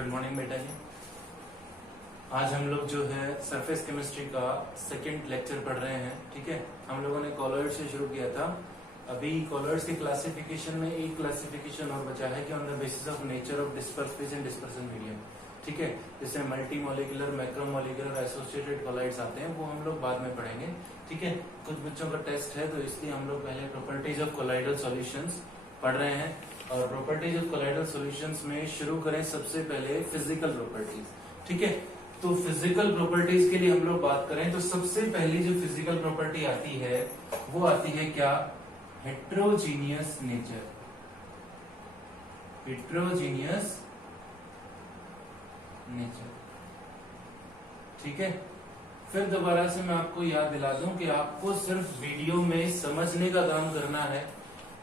Good morning बेटा जी। आज हम लोग जो है सरफेस केमिस्ट्री का सेकंड लेक्चर पढ़ रहे हैं। ठीक है, हम लोगों ने कॉलॉइड से शुरू किया था। अभी कॉलॉइड्स की क्लासिफिकेशन में एक क्लासिफिकेशन और बचा है कि on the basis of nature of disperse phase and dispersion medium. ठीक है, जैसे मल्टी मॉलिक्यूलर, मैक्रोमॉलिक्यूलर, एसोसिएटेड कॉलॉइड्स आते हैं, वो हम लोग बाद में पढ़ेंगे। ठीक है, कुछ बच्चों का टेस्ट है तो इसलिए हम लोग पहले प्रॉपर्टीज ऑफ कॉलॉइडल सॉल्यूशंस पढ़ रहे हैं। और प्रॉपर्टीज ऑफ कॉलॉइडल सॉल्यूशंस में शुरू करें सबसे पहले फिजिकल प्रॉपर्टीज। ठीक है, तो फिजिकल प्रॉपर्टीज के लिए हम लोग बात करें तो सबसे पहली जो फिजिकल प्रॉपर्टी आती है वो आती है क्या? Heterogeneous nature. Heterogeneous nature. ठीक है, फिर दोबारा से मैं आपको याद दिला दूं कि आपको सिर्फ वीडियो में समझने का काम करना है।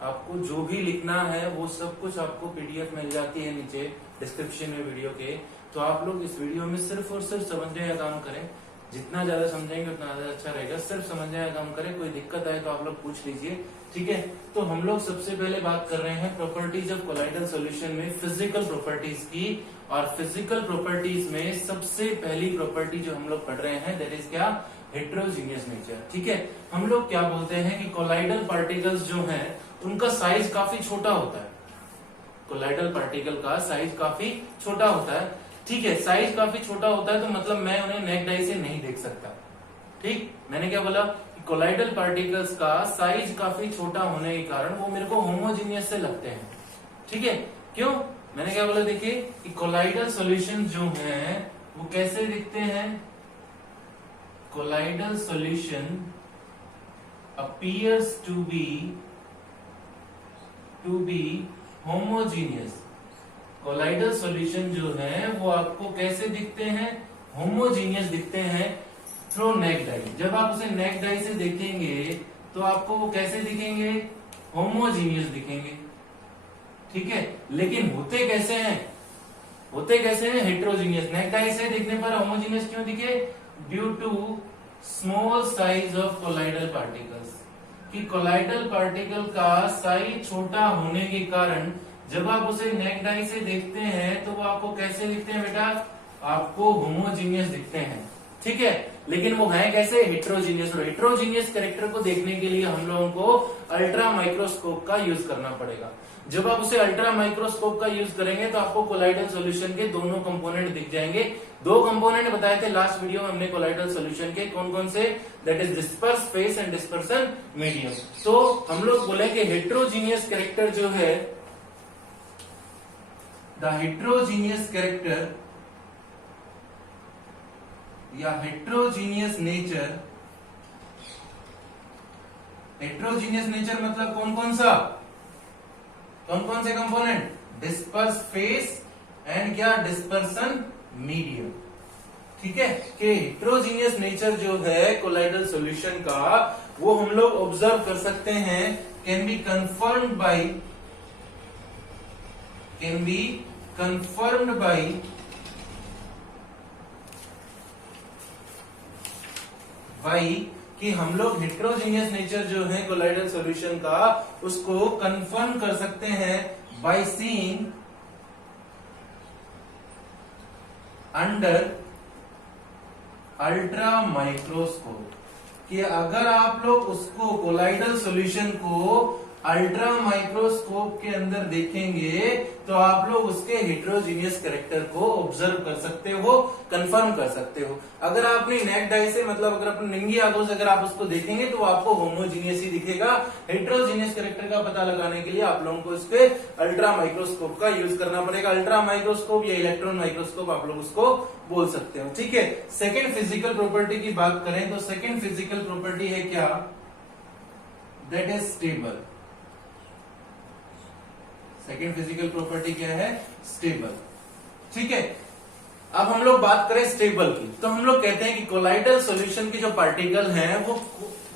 आपको जो भी लिखना है वो सब कुछ आपको पीडीएफ मिल जाती है नीचे डिस्क्रिप्शन में वीडियो के। तो आप लोग इस वीडियो में सिर्फ और सिर्फ समझने का काम करें। जितना ज्यादा समझेंगे उतना ज्यादा अच्छा रहेगा। सिर्फ समझने का काम करें, कोई दिक्कत आए तो आप लोग पूछ लीजिए। ठीक है, तो हम लोग सबसे पहले बात कर रहे हैं प्रॉपर्टीज ऑफ कोलाइडल सॉल्यूशन में फिजिकल प्रॉपर्टीज की। और फिजिकल प्रॉपर्टीज में सबसे पहली प्रॉपर्टी जो हम लोग पढ़ रहे हैं दैट इज क्या? Heterogeneous nature. ठीक है, हम लोग क्या बोलते हैं कि कोलाइडल पार्टिकल्स जो हैं उनका साइज काफी छोटा होता है। कोलाइडल पार्टिकल का साइज काफी छोटा होता है। ठीक है, साइज काफी छोटा होता है तो मतलब मैं उन्हें नेक्ड आई से नहीं देख सकता। ठीक, मैंने क्या बोला कि कोलाइडल पार्टिकल्स का साइज काफी छोटा होने के कारण वो मेरे को होमोजीनियस से लगते हैं। ठीक है, क्यों? मैंने क्या बोला, देखिए कि कोलाइडल सॉल्यूशन जो हैं वो कैसे दिखते हैं? Colloidal solution appears to be homogeneous। Colloidal solution जो है वो आपको कैसे दिखते हैं? होमोजीनियस दिखते हैं थ्रू नेक्ड आई। जब आप उसे नेक्ड आई से देखेंगे तो आपको वो कैसे दिखेंगे? होमोजीनियस दिखेंगे। ठीक है, लेकिन होते कैसे हैं? होते कैसे हैं? हेट्रोजीनियस। नेक्ड आई से देखने पर होमोजीनियस क्यों दिखे? Due to small size of colloidal particles. कि कोलाइडल पार्टिकल का साइज छोटा होने के कारण जब आप उसे नेक्ड आई से देखते हैं तो वो आपको कैसे दिखते हैं बेटा? आपको होमोजीनियस दिखते हैं। ठीक है, लेकिन वो है कैसे? हेट्रोजीनियस। और हेट्रोजीनियस कैरेक्टर को देखने के लिए हम लोगों को अल्ट्रा माइक्रोस्कोप का यूज करना पड़ेगा। जब आप उसे अल्ट्रा माइक्रोस्कोप का यूज करेंगे तो आपको कोलाइडल सॉल्यूशन के दोनों कंपोनेंट दिख जाएंगे। दो कंपोनेंट बताए थे लास्ट वीडियो में हमने कोलाइडल सॉल्यूशन के, कौन कौन से? That is disperse phase and dispersion medium. तो हम लोग बोले कि हेट्रोजीनियस कैरेक्टर जो है, द हेट्रोजीनियस कैरेक्टर या हेट्रोजीनियस नेचर। हेट्रोजीनियस नेचर मतलब कौन कौन सा? कौन कौन से कंपोनेंट? डिस्पर्स फेस एंड क्या? Dispersion medium. ठीक है, कि हेट्रोजीनियस नेचर जो है कोलाइडल सॉल्यूशन का वो हम लोग ऑब्जर्व कर सकते हैं। कैन बी confirmed by कि हम लोग हेट्रोजीनियस नेचर जो है कोलाइडल सॉल्यूशन का उसको कंफर्म कर सकते हैं by seeing under ultra microscope. कि अगर आप लोग उसको कोलाइडल सॉल्यूशन को अल्ट्रा माइक्रोस्कोप के अंदर देखेंगे तो आप लोग उसके हेट्रोजीनियस कैरेक्टर को ऑब्जर्व कर सकते हो, कंफर्म कर सकते हो। अगर आपने नेक्ड आई से मतलब अगर अपने निंगी आंखों से अगर आप उसको देखेंगे तो आपको होमोजीनियस ही दिखेगा। हेट्रोजीनियस कैरेक्टर का पता लगाने के लिए आप लोगों को इसके अल्ट्रा माइक्रोस्कोप का यूज करना पड़ेगा। अल्ट्रा माइक्रोस्कोप या इलेक्ट्रॉन माइक्रोस्कोप आप लोग उसको बोल सकते हो। ठीक है, सेकेंड फिजिकल प्रॉपर्टी की बात करें तो सेकेंड फिजिकल प्रॉपर्टी है क्या? That is stable. Second physical property क्या है? स्टेबल। ठीक है, अब हम लोग बात करें स्टेबल की तो हम लोग कहते हैं कि कोलाइडल सॉल्यूशन के जो पार्टिकल हैं वो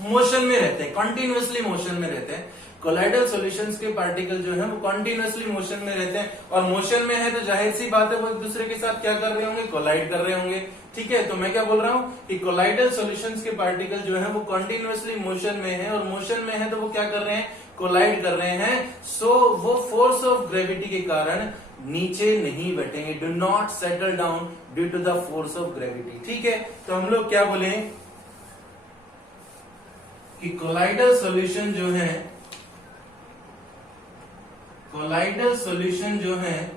मोशन में रहते हैं, कंटिन्यूअसली मोशन में रहते हैं। कोलाइडल सॉल्यूशंस के पार्टिकल जो है वो कंटिन्यूअसली मोशन में रहते हैं। और मोशन में है तो जाहिर सी बात है वो एक दूसरे के साथ क्या कर रहे होंगे? कोलाइड कर रहे होंगे। ठीक है, तो मैं क्या बोल रहा हूं कि कोलाइडल सॉल्यूशंस के पार्टिकल जो है वो कंटिन्यूअसली मोशन में है। और मोशन में है तो वो क्या कर रहे हैं? कोलाइड कर रहे हैं, सो वो फोर्स ऑफ ग्रेविटी के कारण नीचे नहीं बैठेंगे, do not settle down due to the force of gravity. ठीक है, तो हम लोग क्या बोले कि कोलाइडल सॉल्यूशन जो है, कोलाइडल सॉल्यूशन जो है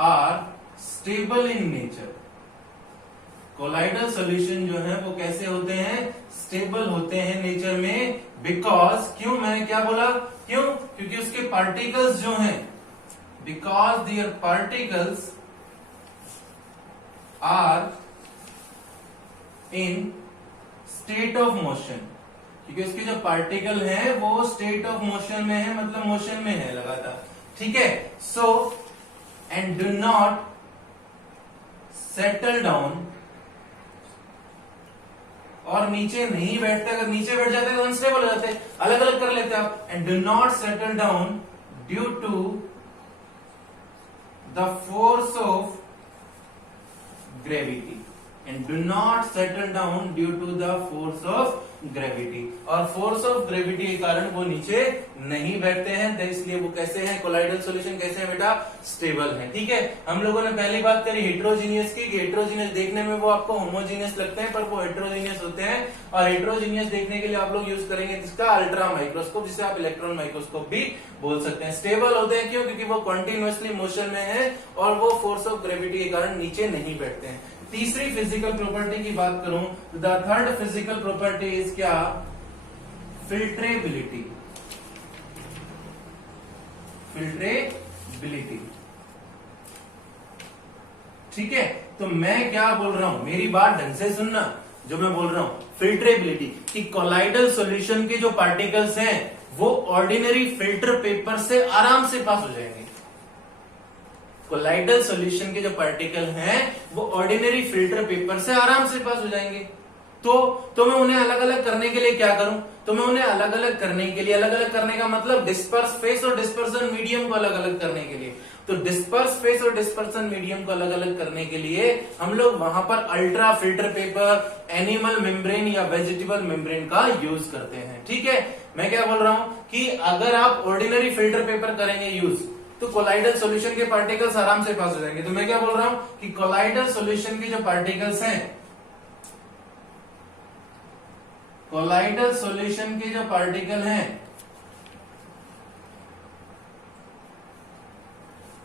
are stable in nature. Colloidal solution जो है वो कैसे होते हैं, स्टेबल होते हैं नेचर में, बिकॉज, क्यों, मैंने क्या बोला, क्यों, क्योंकि उसके पार्टिकल्स जो हैं, because their particles are in state of motion, क्योंकि उसके जो पार्टिकल हैं वो स्टेट ऑफ मोशन में है, मतलब मोशन में है लगातार। ठीक है, so and do not settle down, और नीचे नहीं बैठते, अगर नीचे बैठ जाते तो अनस्टेबल हो जाते, अलग अलग कर लेते आप। And do not settle down due to the force of gravity, and do not settle down due to the force of gravity, और फोर्स ऑफ ग्रेविटी के कारण वो नीचे नहीं बैठते हैं, तो इसलिए वो कैसे हैं, कोलाइडल सॉल्यूशन कैसे है बेटा, स्टेबल है। ठीक है, हम लोगों ने पहली बात करी हेट्रोजीनियस की, हेट्रोजीनियस देखने में वो आपको होमोजीनियस लगते हैं पर वो हेट्रोजीनियस होते हैं, और हेट्रोजीनियस देखने के लिए आप लोग यूज करेंगे जिसका अल्ट्रा माइक्रोस्कोप, जिसे आप इलेक्ट्रॉन माइक्रोस्कोप भी बोल सकते हैं। स्टेबल होते हैं क्यों, क्योंकि वो कंटिन्यूअसली मोशन में है और वो फोर्स ऑफ ग्रेविटी के कारण नीचे नहीं बैठते हैं। तीसरी फिजिकल प्रॉपर्टी की बात करूं तो the third physical property is क्या, फिल्ट्रेबिलिटी। फिल्ट्रेबिलिटी, ठीक है, तो मैं क्या बोल रहा हूं, मेरी बात ढंग से सुनना, जो मैं बोल रहा हूं फिल्ट्रेबिलिटी, कि कोलाइडल सॉल्यूशन के जो पार्टिकल्स हैं वो ऑर्डिनरी फिल्टर पेपर से आराम से पास हो जाएंगे। कोलाइडल सॉल्यूशन के जो पार्टिकल हैं वो ऑर्डिनरी फिल्टर पेपर से आराम से पास हो जाएंगे। तो मैं उन्हें अलग अलग करने के लिए क्या करूं, तो मैं उन्हें अलग अलग करने के लिए, अलग अलग करने का मतलब डिस्पर्स फेस और डिस्पर्सन मीडियम को अलग अलग करने के लिए, तो डिस्पर्स फेस और डिस्पर्सन मीडियम को अलग अलग करने के लिए हम लोग वहां पर ultra filter paper, animal membrane या वेजिटेबल मेम्ब्रेन का यूज करते हैं। ठीक है, मैं क्या बोल रहा हूं कि अगर आप ऑर्डिनरी फिल्टर पेपर करेंगे यूज तो कोलाइडल सॉल्यूशन के पार्टिकल्स आराम से पास हो जाएंगे। तो मैं क्या बोल रहा हूं कि कोलाइडल सॉल्यूशन के जो पार्टिकल्स हैं, कोलाइडल सॉल्यूशन के जो पार्टिकल हैं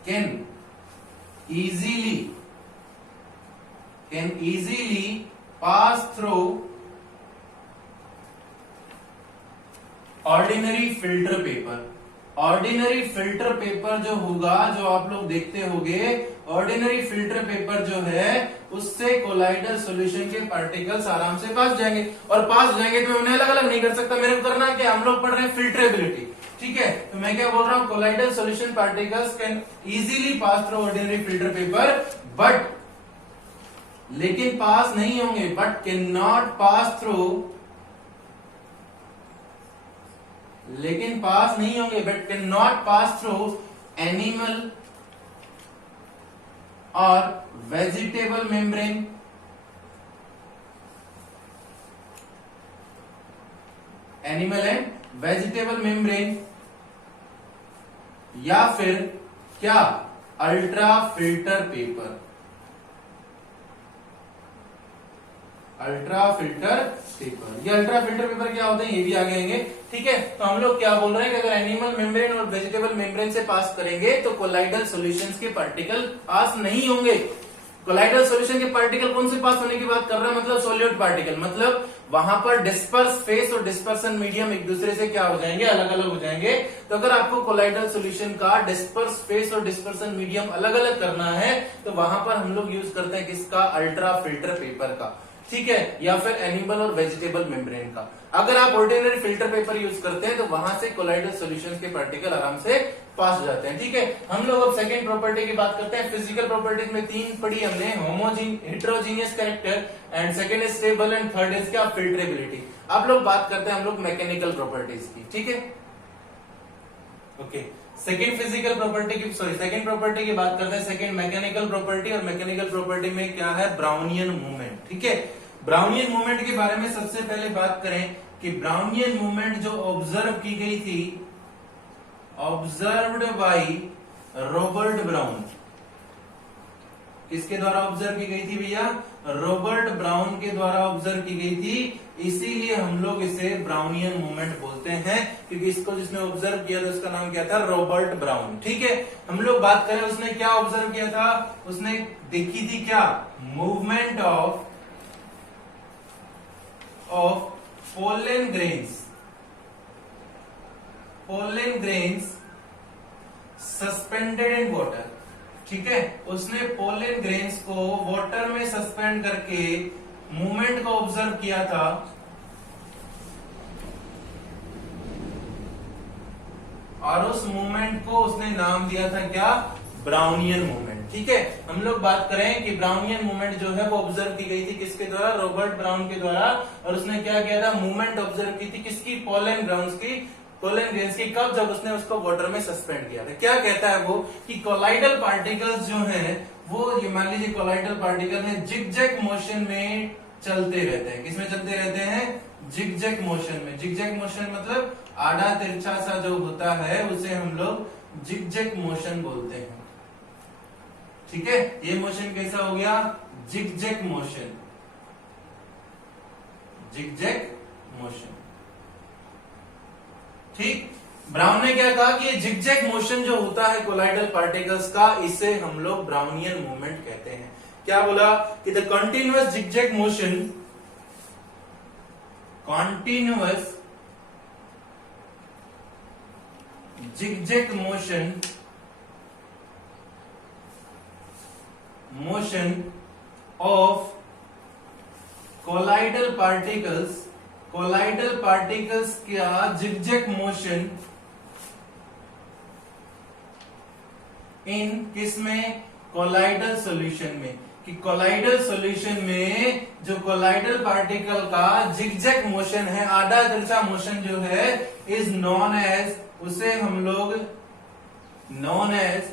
can easily pass through ordinary filter paper. Ordinary filter paper जो होगा, जो आप लोग देखते होंगे, ऑर्डिनरी फिल्टर पेपर जो है उससे कोलाइडल सॉल्यूशन के पार्टिकल्स आराम से पास जाएंगे, और पास जाएंगे तो मैं उन्हें अलग अलग नहीं कर सकता, मेरे को करना है क्या, हम लोग पढ़ रहे हैं फिल्ट्रेबिलिटी। ठीक है, तो मैं क्या बोल रहा हूं, colloidal solution particles can easily pass through ordinary filter paper, but लेकिन पास नहीं होंगे, but can not pass through, लेकिन पास नहीं होंगे, but can not pass through animal और vegetable membrane, animal and vegetable membrane, या फिर क्या, ultra filter paper. Ultra filter paper, ये अल्ट्रा फिल्टर पेपर क्या होते हैं ये भी आगे आएंगे। ठीक है, तो हम लोग क्या बोल रहे हैं कि अगर एनिमल मेम्ब्रेन और वेजिटेबल मेम्ब्रेन से पास करेंगे तो कोलाइडल सॉल्यूशंस के पार्टिकल पास नहीं होंगे। कोलाइडल सॉल्यूशन के पार्टिकल कौन से पास होने की बात कर रहा है, मतलब सॉलिड पार्टिकल, मतलब वहां पर डिस्पर्स फेस और डिस्पर्सन मीडियम एक दूसरे से क्या हो जाएंगे, अलग अलग हो जाएंगे। तो अगर आपको कोलाइडल सॉल्यूशन का डिस्पर्स फेस और डिस्पर्सन मीडियम अलग अलग करना है तो वहां पर हम लोग यूज करते हैं किसका, अल्ट्रा फिल्टर पेपर का। ठीक है, या फिर एनिमल और वेजिटेबल मेम्ब्रेन का। अगर आप ऑर्डिनरी फिल्टर पेपर यूज करते हैं तो वहां से कोलाइडल सॉल्यूशंस के पार्टिकल आराम से पास हो जाते हैं। ठीक है, हम लोग अब सेकंड प्रॉपर्टी की बात करते हैं। फिजिकल प्रॉपर्टीज में तीन पढ़ी हमने, heterogeneous character, and second is stable, and third is क्या, फिल्ट्रेबिलिटी। अब लोग बात करते हैं हम लोग मैकेनिकल प्रॉपर्टीज की। ठीक है, ओके, सेकंड फिजिकल प्रॉपर्टी की, सॉरी सेकंड प्रॉपर्टी की बात करते हैं, सेकंड मैकेनिकल प्रॉपर्टी, और मैकेनिकल प्रॉपर्टी में क्या है, ब्राउनियन मूवमेंट। ठीक है, ब्राउनियन मूवमेंट के बारे में सबसे पहले बात करें कि ब्राउनियन मूवमेंट जो ऑब्जर्व की गई थी ऑब्जर्व्ड बाई रॉबर्ट ब्राउन। किसके द्वारा ऑब्जर्व की गई थी भैया? रॉबर्ट ब्राउन के द्वारा ऑब्जर्व की गई थी, इसीलिए हम लोग इसे ब्राउनियन मूवमेंट बोलते हैं, क्योंकि इसको जिसने ऑब्जर्व किया था उसका नाम क्या था? Robert brown. ठीक है, हम लोग बात करें उसने क्या ऑब्जर्व किया था? उसने देखी थी क्या? Movement of pollen grains suspended in water. ठीक है, उसने पोलन ग्रेन्स को वाटर में सस्पेंड करके मूवमेंट को ऑब्जर्व किया था, और उस मूवमेंट को उसने नाम दिया था क्या? Brownian movement. ठीक है, हम लोग बात करें कि ब्राउनियन मूवमेंट जो है वो ऑब्जर्व की गई थी किसके द्वारा? रॉबर्ट ब्राउन के द्वारा। और उसने क्या किया था? मूवमेंट ऑब्जर्व की थी किसकी? पोलन ग्रेन्स की। कब? जब उसने उसको वाटर में सस्पेंड किया था। क्या कहता है वो? कि कोलाइडल पार्टिकल्स जो हैं वो, ये मान लीजिए कोलाइडल पार्टिकल है, जिगजैग मोशन में चलते रहते हैं। किसमें चलते रहते हैं? जिगजैग मोशन में। जिगजैग मोशन मतलब आड़ा तिरछा सा जो होता है उसे हम लोग जिगजैग मोशन बोलते हैं। ठीक है, ये मोशन कैसा हो गया? Zigzag motion. Zigzag motion. ठीक, ब्राउन ने क्या कहा कि ये जिगजैग मोशन जो होता है कोलाइडल पार्टिकल्स का, इसे हम लोग ब्राउनियन मूवमेंट कहते हैं। क्या बोला? कि the continuous zigzag motion, continuous zigzag motion of colloidal particles का zigzag motion इन किसमें? कोलाइडल सॉल्यूशन में। कि कोलाइडल सॉल्यूशन में जो कोलाइडल पार्टिकल का जिगजैग मोशन है, आधा तिरछा मोशन जो है, इज नॉन एज, उसे हम लोग नॉन एज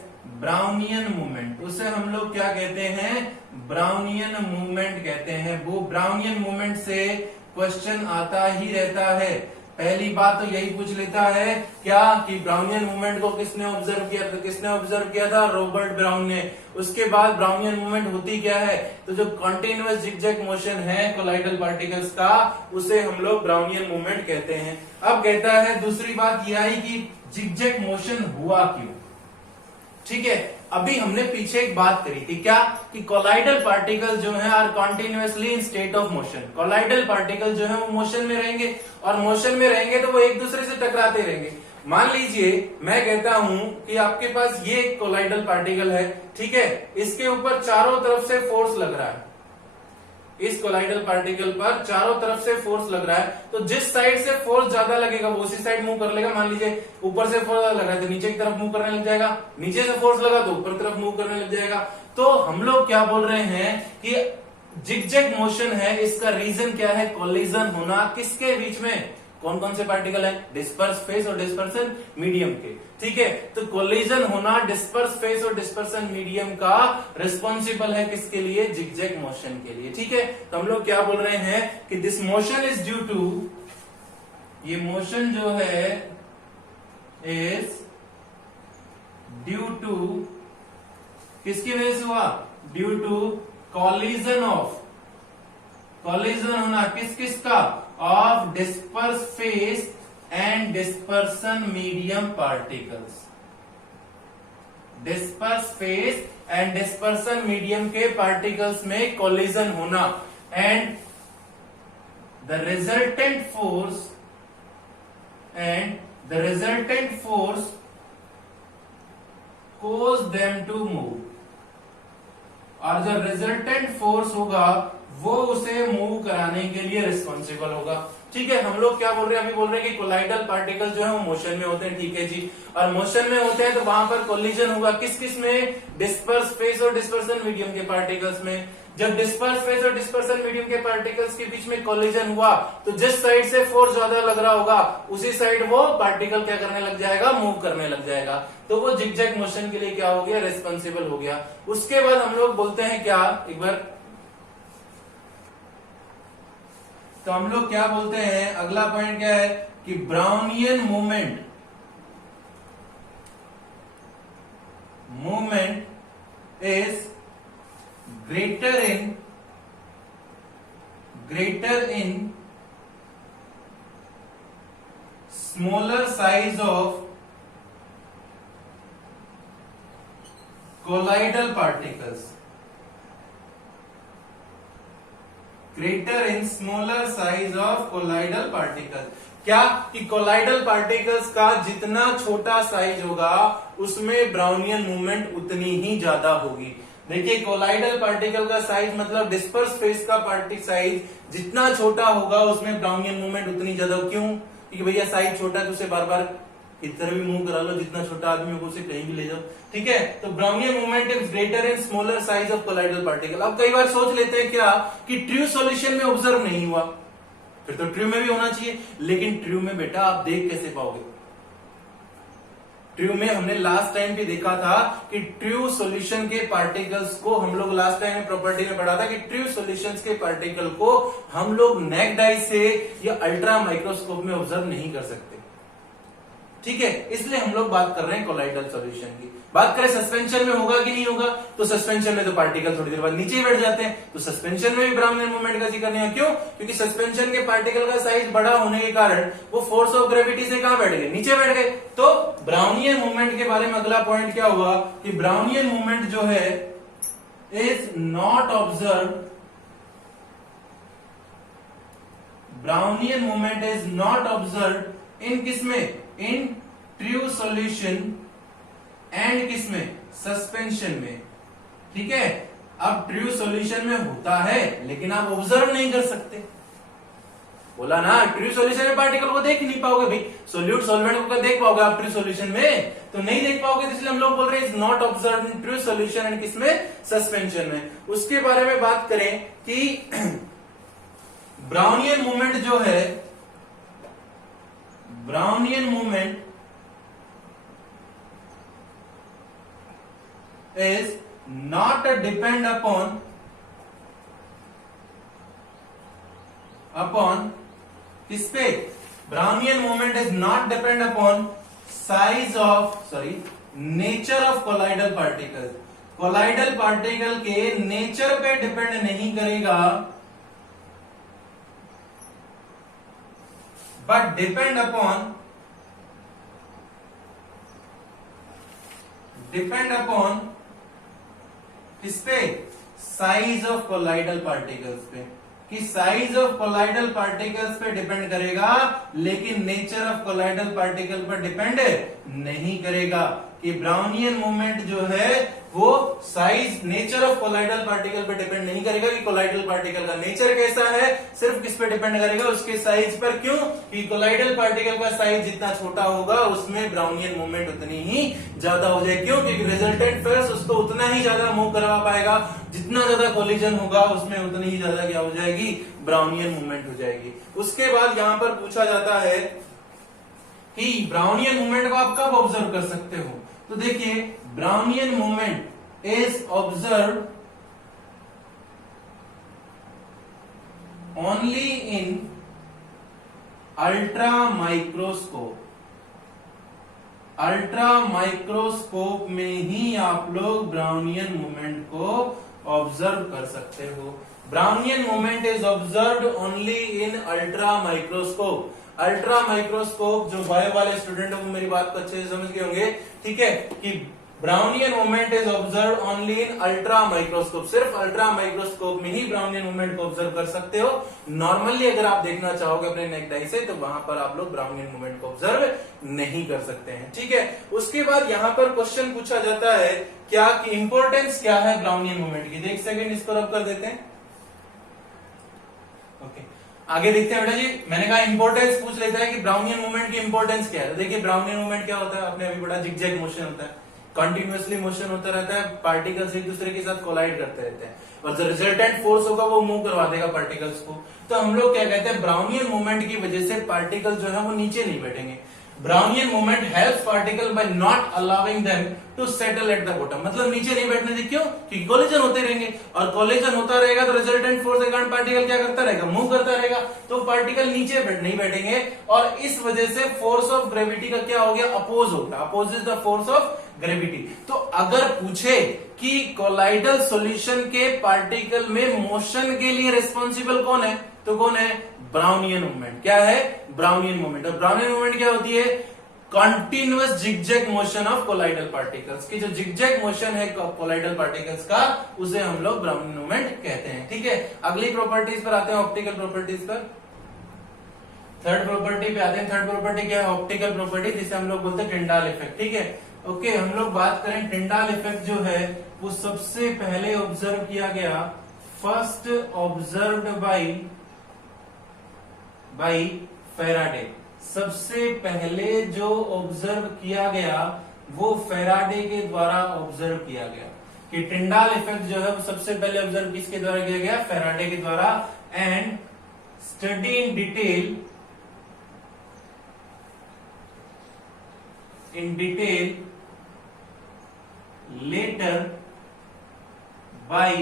ब्राउनियन मूवमेंट। उसे हम लोग क्या कहते हैं? ब्राउनियन मूवमेंट कहते हैं। वो ब्राउनियन मूवमेंट से क्वेश्चन आता ही रहता है। पहली बात तो यही पूछ लेता है क्या? कि ब्राउनियन मूवमेंट को किसने ऑब्जर्व किया था? किसने ऑब्जर्व किया था? रॉबर्ट ब्राउन ने। उसके बाद ब्राउनियन मूवमेंट होती क्या है? तो जो कंटिन्यूअस जिगजैग मोशन है कोलाइडल पार्टिकल्स का, उसे हम लोग ब्राउनियन मूवमेंट कहते हैं। अब कहता है दूसरी बात यह आई कि जिगजैग मोशन हुआ क्यों? ठीक है, अभी हमने पीछे एक बात करी थी क्या? कि कोलाइडल पार्टिकल जो है are continuously in state of motion. Colloidal particle जो है वो मोशन में रहेंगे, और मोशन में रहेंगे तो वो एक दूसरे से टकराते रहेंगे। मान लीजिए मैं कहता हूं कि आपके पास ये एक कोलाइडल पार्टिकल है, ठीक है, इसके ऊपर चारों तरफ से फोर्स लग रहा है। इस कोलाइडल पार्टिकल पर चारों तरफ से फोर्स लग रहा है, तो जिस साइड से फोर्स ज्यादा लगेगा वो उसी साइड मूव कर लेगा। मान लीजिए ऊपर से फोर्स लग रहा है तो नीचे की तरफ मूव करने लग जाएगा, नीचे से फोर्स लगा तो ऊपर तरफ मूव करने लग जाएगा। तो हम लोग क्या बोल रहे हैं कि जिगजैग मोशन है, इसका रीजन क्या है? कोलिजन होना। किसके बीच में? कौन कौन से पार्टिकल है? डिस्पर्स फेस और डिस्पर्सन मीडियम के। ठीक है, तो कोलिजन होना डिस्पर्स फेस और डिस्पर्सन मीडियम का रिस्पॉन्सिबल है किसके लिए? जिगजैग मोशन के लिए। ठीक है, तो हम लोग क्या बोल रहे हैं कि this motion is due to, ये मोशन जो है इज ड्यू टू, किसकी वजह से हुआ? Due to collision of, collision होना किस किस का? Of disperse phase and dispersion medium particles. Disperse phase and dispersion medium के पार्टिकल्स में कोलिजन होना, and the resultant force cause them to move, और जो रिजल्टेंट फोर्स होगा वो उसे मूव कराने के लिए रिस्पॉन्सिबल होगा। ठीक है, हम लोग क्या बोल रहे हैं? अभी बोल रहे हैं कि कोलाइडल पार्टिकल जो है वो मोशन में होते हैं। ठीक है जी, और मोशन में होते हैं तो वहां पर कोलिजन होगा किस किस में? डिस्पर्स फेस और डिस्पर्सन मीडियम के पार्टिकल्स में। जब डिस्पर्स फेस और डिस्पर्सन मीडियम के पार्टिकल्स के बीच में कोलिजन हुआ तो जिस साइड से फोर्स ज्यादा लग रहा होगा उसी साइड वो पार्टिकल क्या करने लग जाएगा? मूव करने लग जाएगा। तो वो जिगजैग मोशन के लिए क्या हो गया? रिस्पॉन्सिबल हो गया। उसके बाद हम लोग बोलते हैं क्या? एक बार तो हम लोग क्या बोलते हैं? अगला पॉइंट क्या है कि Brownian movement movement is greater in smaller size of colloidal particles, greater in smaller size of colloidal particles। क्या कि कोलाइडल पार्टिकल्स का जितना छोटा साइज होगा उसमें ब्राउनियन मूवमेंट उतनी ही ज्यादा होगी। देखिए कोलाइडल पार्टिकल का साइज मतलब डिस्पर्स फेस का पार्टिकल साइज जितना छोटा होगा उसमें ब्राउनियन मूवमेंट उतनी ज्यादा। क्यों? क्योंकि भैया साइज छोटा है तो उसे बार बार इधर भी मूव करा लो, जितना छोटा आदमी होगा उसे कहीं भी ले जाओ। ठीक है, तो Brownian movement is greater in smaller size of colloidal particle. अब कई बार सोच लेते हैं क्या कि ट्रू सॉल्यूशन में ऑब्जर्व नहीं हुआ, फिर तो ट्रू में भी होना चाहिए। लेकिन ट्रू में बेटा आप देख कैसे पाओगे? ट्रू में हमने लास्ट टाइम भी देखा था कि ट्रू सॉल्यूशन के पार्टिकल्स को हम लोग लास्ट टाइम में प्रॉपर्टी में पढ़ा था कि ट्रू सॉल्यूशंस के पार्टिकल को हम लोग नेक्ड आई से या अल्ट्रा माइक्रोस्कोप में ऑब्जर्व नहीं कर सकते। ठीक है, इसलिए हम लोग बात कर रहे हैं कोलाइडल सॉल्यूशन की। बात करें सस्पेंशन में होगा कि नहीं होगा, तो सस्पेंशन में तो पार्टिकल थोड़ी देर बाद नीचे ही बैठ जाते हैं, तो सस्पेंशन में भी ब्राउनियन मूवमेंट का जिक्र नहीं है। क्यों? क्योंकि सस्पेंशन के पार्टिकल का साइज बड़ा होने के कारण वो फोर्स ऑफ ग्रेविटी से कहां बैठ गए? नीचे बैठ गए। तो ब्राउनियन मूवमेंट के बारे में अगला पॉइंट क्या हुआ कि ब्राउनियन मूवमेंट जो है is not observe, Brownian movement is not observe in किसमें? इन ट्रू सॉल्यूशन एंड किसमें? सस्पेंशन में। ठीक है, अब ट्रू सॉल्यूशन में होता है लेकिन आप ऑब्जर्व नहीं कर सकते। बोला ना, ट्रू सॉल्यूशन में पार्टिकल को देख नहीं पाओगे भाई, सोल्यूट सॉल्वेंट को देख पाओगे आप ट्रू सॉल्यूशन में? तो नहीं देख पाओगे, इसलिए हम लोग बोल रहे हैं is not observe in true solution and किसमें? सस्पेंशन में। उसके बारे में बात करें कि ब्राउनियन मूवमेंट जो है, Brownian movement is not depend upon किस पे? Brownian movement is not depend upon size of nature of colloidal particle. Colloidal particle के नेचर पे डिपेंड नहीं करेगा, बट डिपेंड अपॉन किस पे? साइज ऑफ कोलाइडल पार्टिकल्स पे। कि साइज ऑफ कोलाइडल पार्टिकल्स पे डिपेंड करेगा लेकिन नेचर ऑफ कोलाइडल पार्टिकल पर डिपेंड नहीं करेगा। कि ब्राउनियन मूवमेंट जो है वो size, nature of colloidal particle पर डिपेंड नहीं करेगा कि कोलाइडल पार्टिकल का नेचर कैसा है, सिर्फ किस पे डिपेंड करेगा? उसके साइज पर। क्यों? कि कोलाइडल पार्टिकल का साइज जितना छोटा होगा उसमें ब्राउनियन मूवमेंट उतनी ही ज्यादा हो जाएगी। क्यों? क्योंकि रिजल्टेंट फोर्स उसको उतना ही ज्यादा मूव करवा पाएगा, जितना ज्यादा कोलिजन होगा उसमें उतनी ही ज्यादा क्या हो जाएगी? ब्राउनियन मूवमेंट हो जाएगी। उसके बाद यहां पर पूछा जाता है कि ब्राउनियन मूवमेंट को आप कब ऑब्जर्व कर सकते हो? तो देखिए Brownian movement is observe only in ultra microscope. Ultra microscope में ही आप लोग ब्राउनियन मूवमेंट को ऑब्जर्व कर सकते हो। Brownian movement is observed only in ultra microscope. Ultra microscope, जो बायो वाले स्टूडेंट हैं वो मेरी बात को अच्छे से समझ गए होंगे। ठीक है, कि Brownian movement is observe only in ultra microscope. सिर्फ अल्ट्रा माइक्रोस्कोप में ही ब्राउनियन मूवमेंट को ऑब्जर्व कर सकते हो। नॉर्मली अगर आप देखना चाहोगे अपने नेक्ड आई से तो वहां पर आप लोग ब्राउनियन मूवमेंट को ऑब्जर्व नहीं कर सकते हैं। ठीक है, उसके बाद यहां पर क्वेश्चन पूछा जाता है क्या कि इंपॉर्टेंस क्या है ब्राउनियन मूवमेंट की। एक सेकेंड इसको रब कर देते हैं। ओके, आगे देखते हैं बेटा जी। मैंने कहा इंपॉर्टेंस पूछ लेता है कि ब्राउनियन मूवमेंट की इंपॉर्टेंस क्या है। देखिए ब्राउनियन मूवमेंट क्या होता है, आपने अभी बड़ा जिगजैग मोशन होता है, कंटिन्यूअसली मोशन होता रहता है, पार्टिकल्स एक दूसरे के साथ कोलाइड करते रहते हैं और जो रिजल्टेंट फोर्स होगा वो मूव करवा देगा पार्टिकल्स को। तो हम लोग क्या कहते हैं, ब्राउनियन मूवमेंट की वजह से पार्टिकल्स जो है वो नीचे नहीं बैठेंगे। Brownian movement helps particle by not allowing them to settle at the bottom, मतलब नीचे नहीं बैठने देते। क्यों? क्योंकि कोलिजन होते रहेंगे, और कोलिजन होता रहेगा तो रिजल्टेंट फोर्स के कारण पार्टिकल क्या करता रहेगा? मूव करता रहेगा, तो पार्टिकल नीचे नहीं बैठेंगे, और इस वजह से फोर्स ऑफ ग्रेविटी का क्या हो गया? अपोज होगा, oppose is the force of gravity. तो अगर पूछे कि कोलाइडल सॉल्यूशन के पार्टिकल में मोशन के लिए रिस्पॉन्सिबल कौन है, तो कौन है? Brownian movement. क्या है? Brownian movement. और ब्राउनियन मूवमेंट क्या होती है? Continuous zigzag motion of colloidal particles की, जो जिगजैग मोशन है कोलाइडल पार्टिकल्स का, उसे हम लोग ब्राउनियन मूवमेंट कहते हैं। ठीक है, अगली प्रॉपर्टीज पर आते हैं, ऑप्टिकल प्रॉपर्टीज पर। थर्ड प्रॉपर्टी पे आते हैं। थर्ड प्रॉपर्टी क्या है? ऑप्टिकल प्रॉपर्टी, जिसे हम लोग बोलते हैं टिंडाल इफेक्ट। ठीक है, ओके, हम लोग बात करें टिंडाल इफेक्ट जो है वो सबसे पहले ऑब्जर्व किया गया, फर्स्ट ऑब्जर्व्ड बाय फैराडे। सबसे पहले जो ऑब्जर्व किया गया वो फैराडे के द्वारा ऑब्जर्व किया गया, कि टिंडाल इफेक्ट जो है वो सबसे पहले ऑब्जर्व किसके द्वारा किया गया? फैराडे के द्वारा। And study in detail later by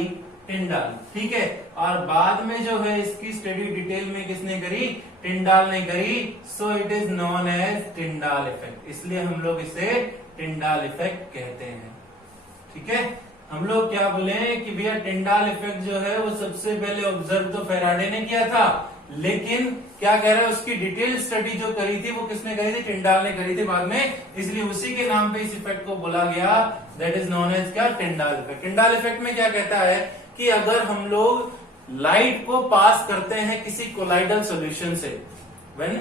Tyndall. ठीक है, और बाद में जो है इसकी स्टडी डिटेल में किसने करी? टिंडाल ने करी। So it is known as Tyndall effect, इसलिए हम लोग इसे टिंडाल इफेक्ट कहते हैं। ठीक है, हम लोग क्या बोले कि भैया टिंडाल इफेक्ट जो है वो सबसे पहले ऑब्जर्व तो फैराडे ने किया था, लेकिन क्या कह रहा है, उसकी डिटेल स्टडी जो करी थी वो किसने करी थी? टिंडाल ने करी थी बाद में, इसलिए उसी के नाम पे इस इफेक्ट को बोला गया, दैट इज नोन एज क्या? Tyndall effect. टिंडाल इफेक्ट में क्या कहता है कि अगर हम लोग लाइट को पास करते हैं किसी कोलाइडल सॉल्यूशन से, when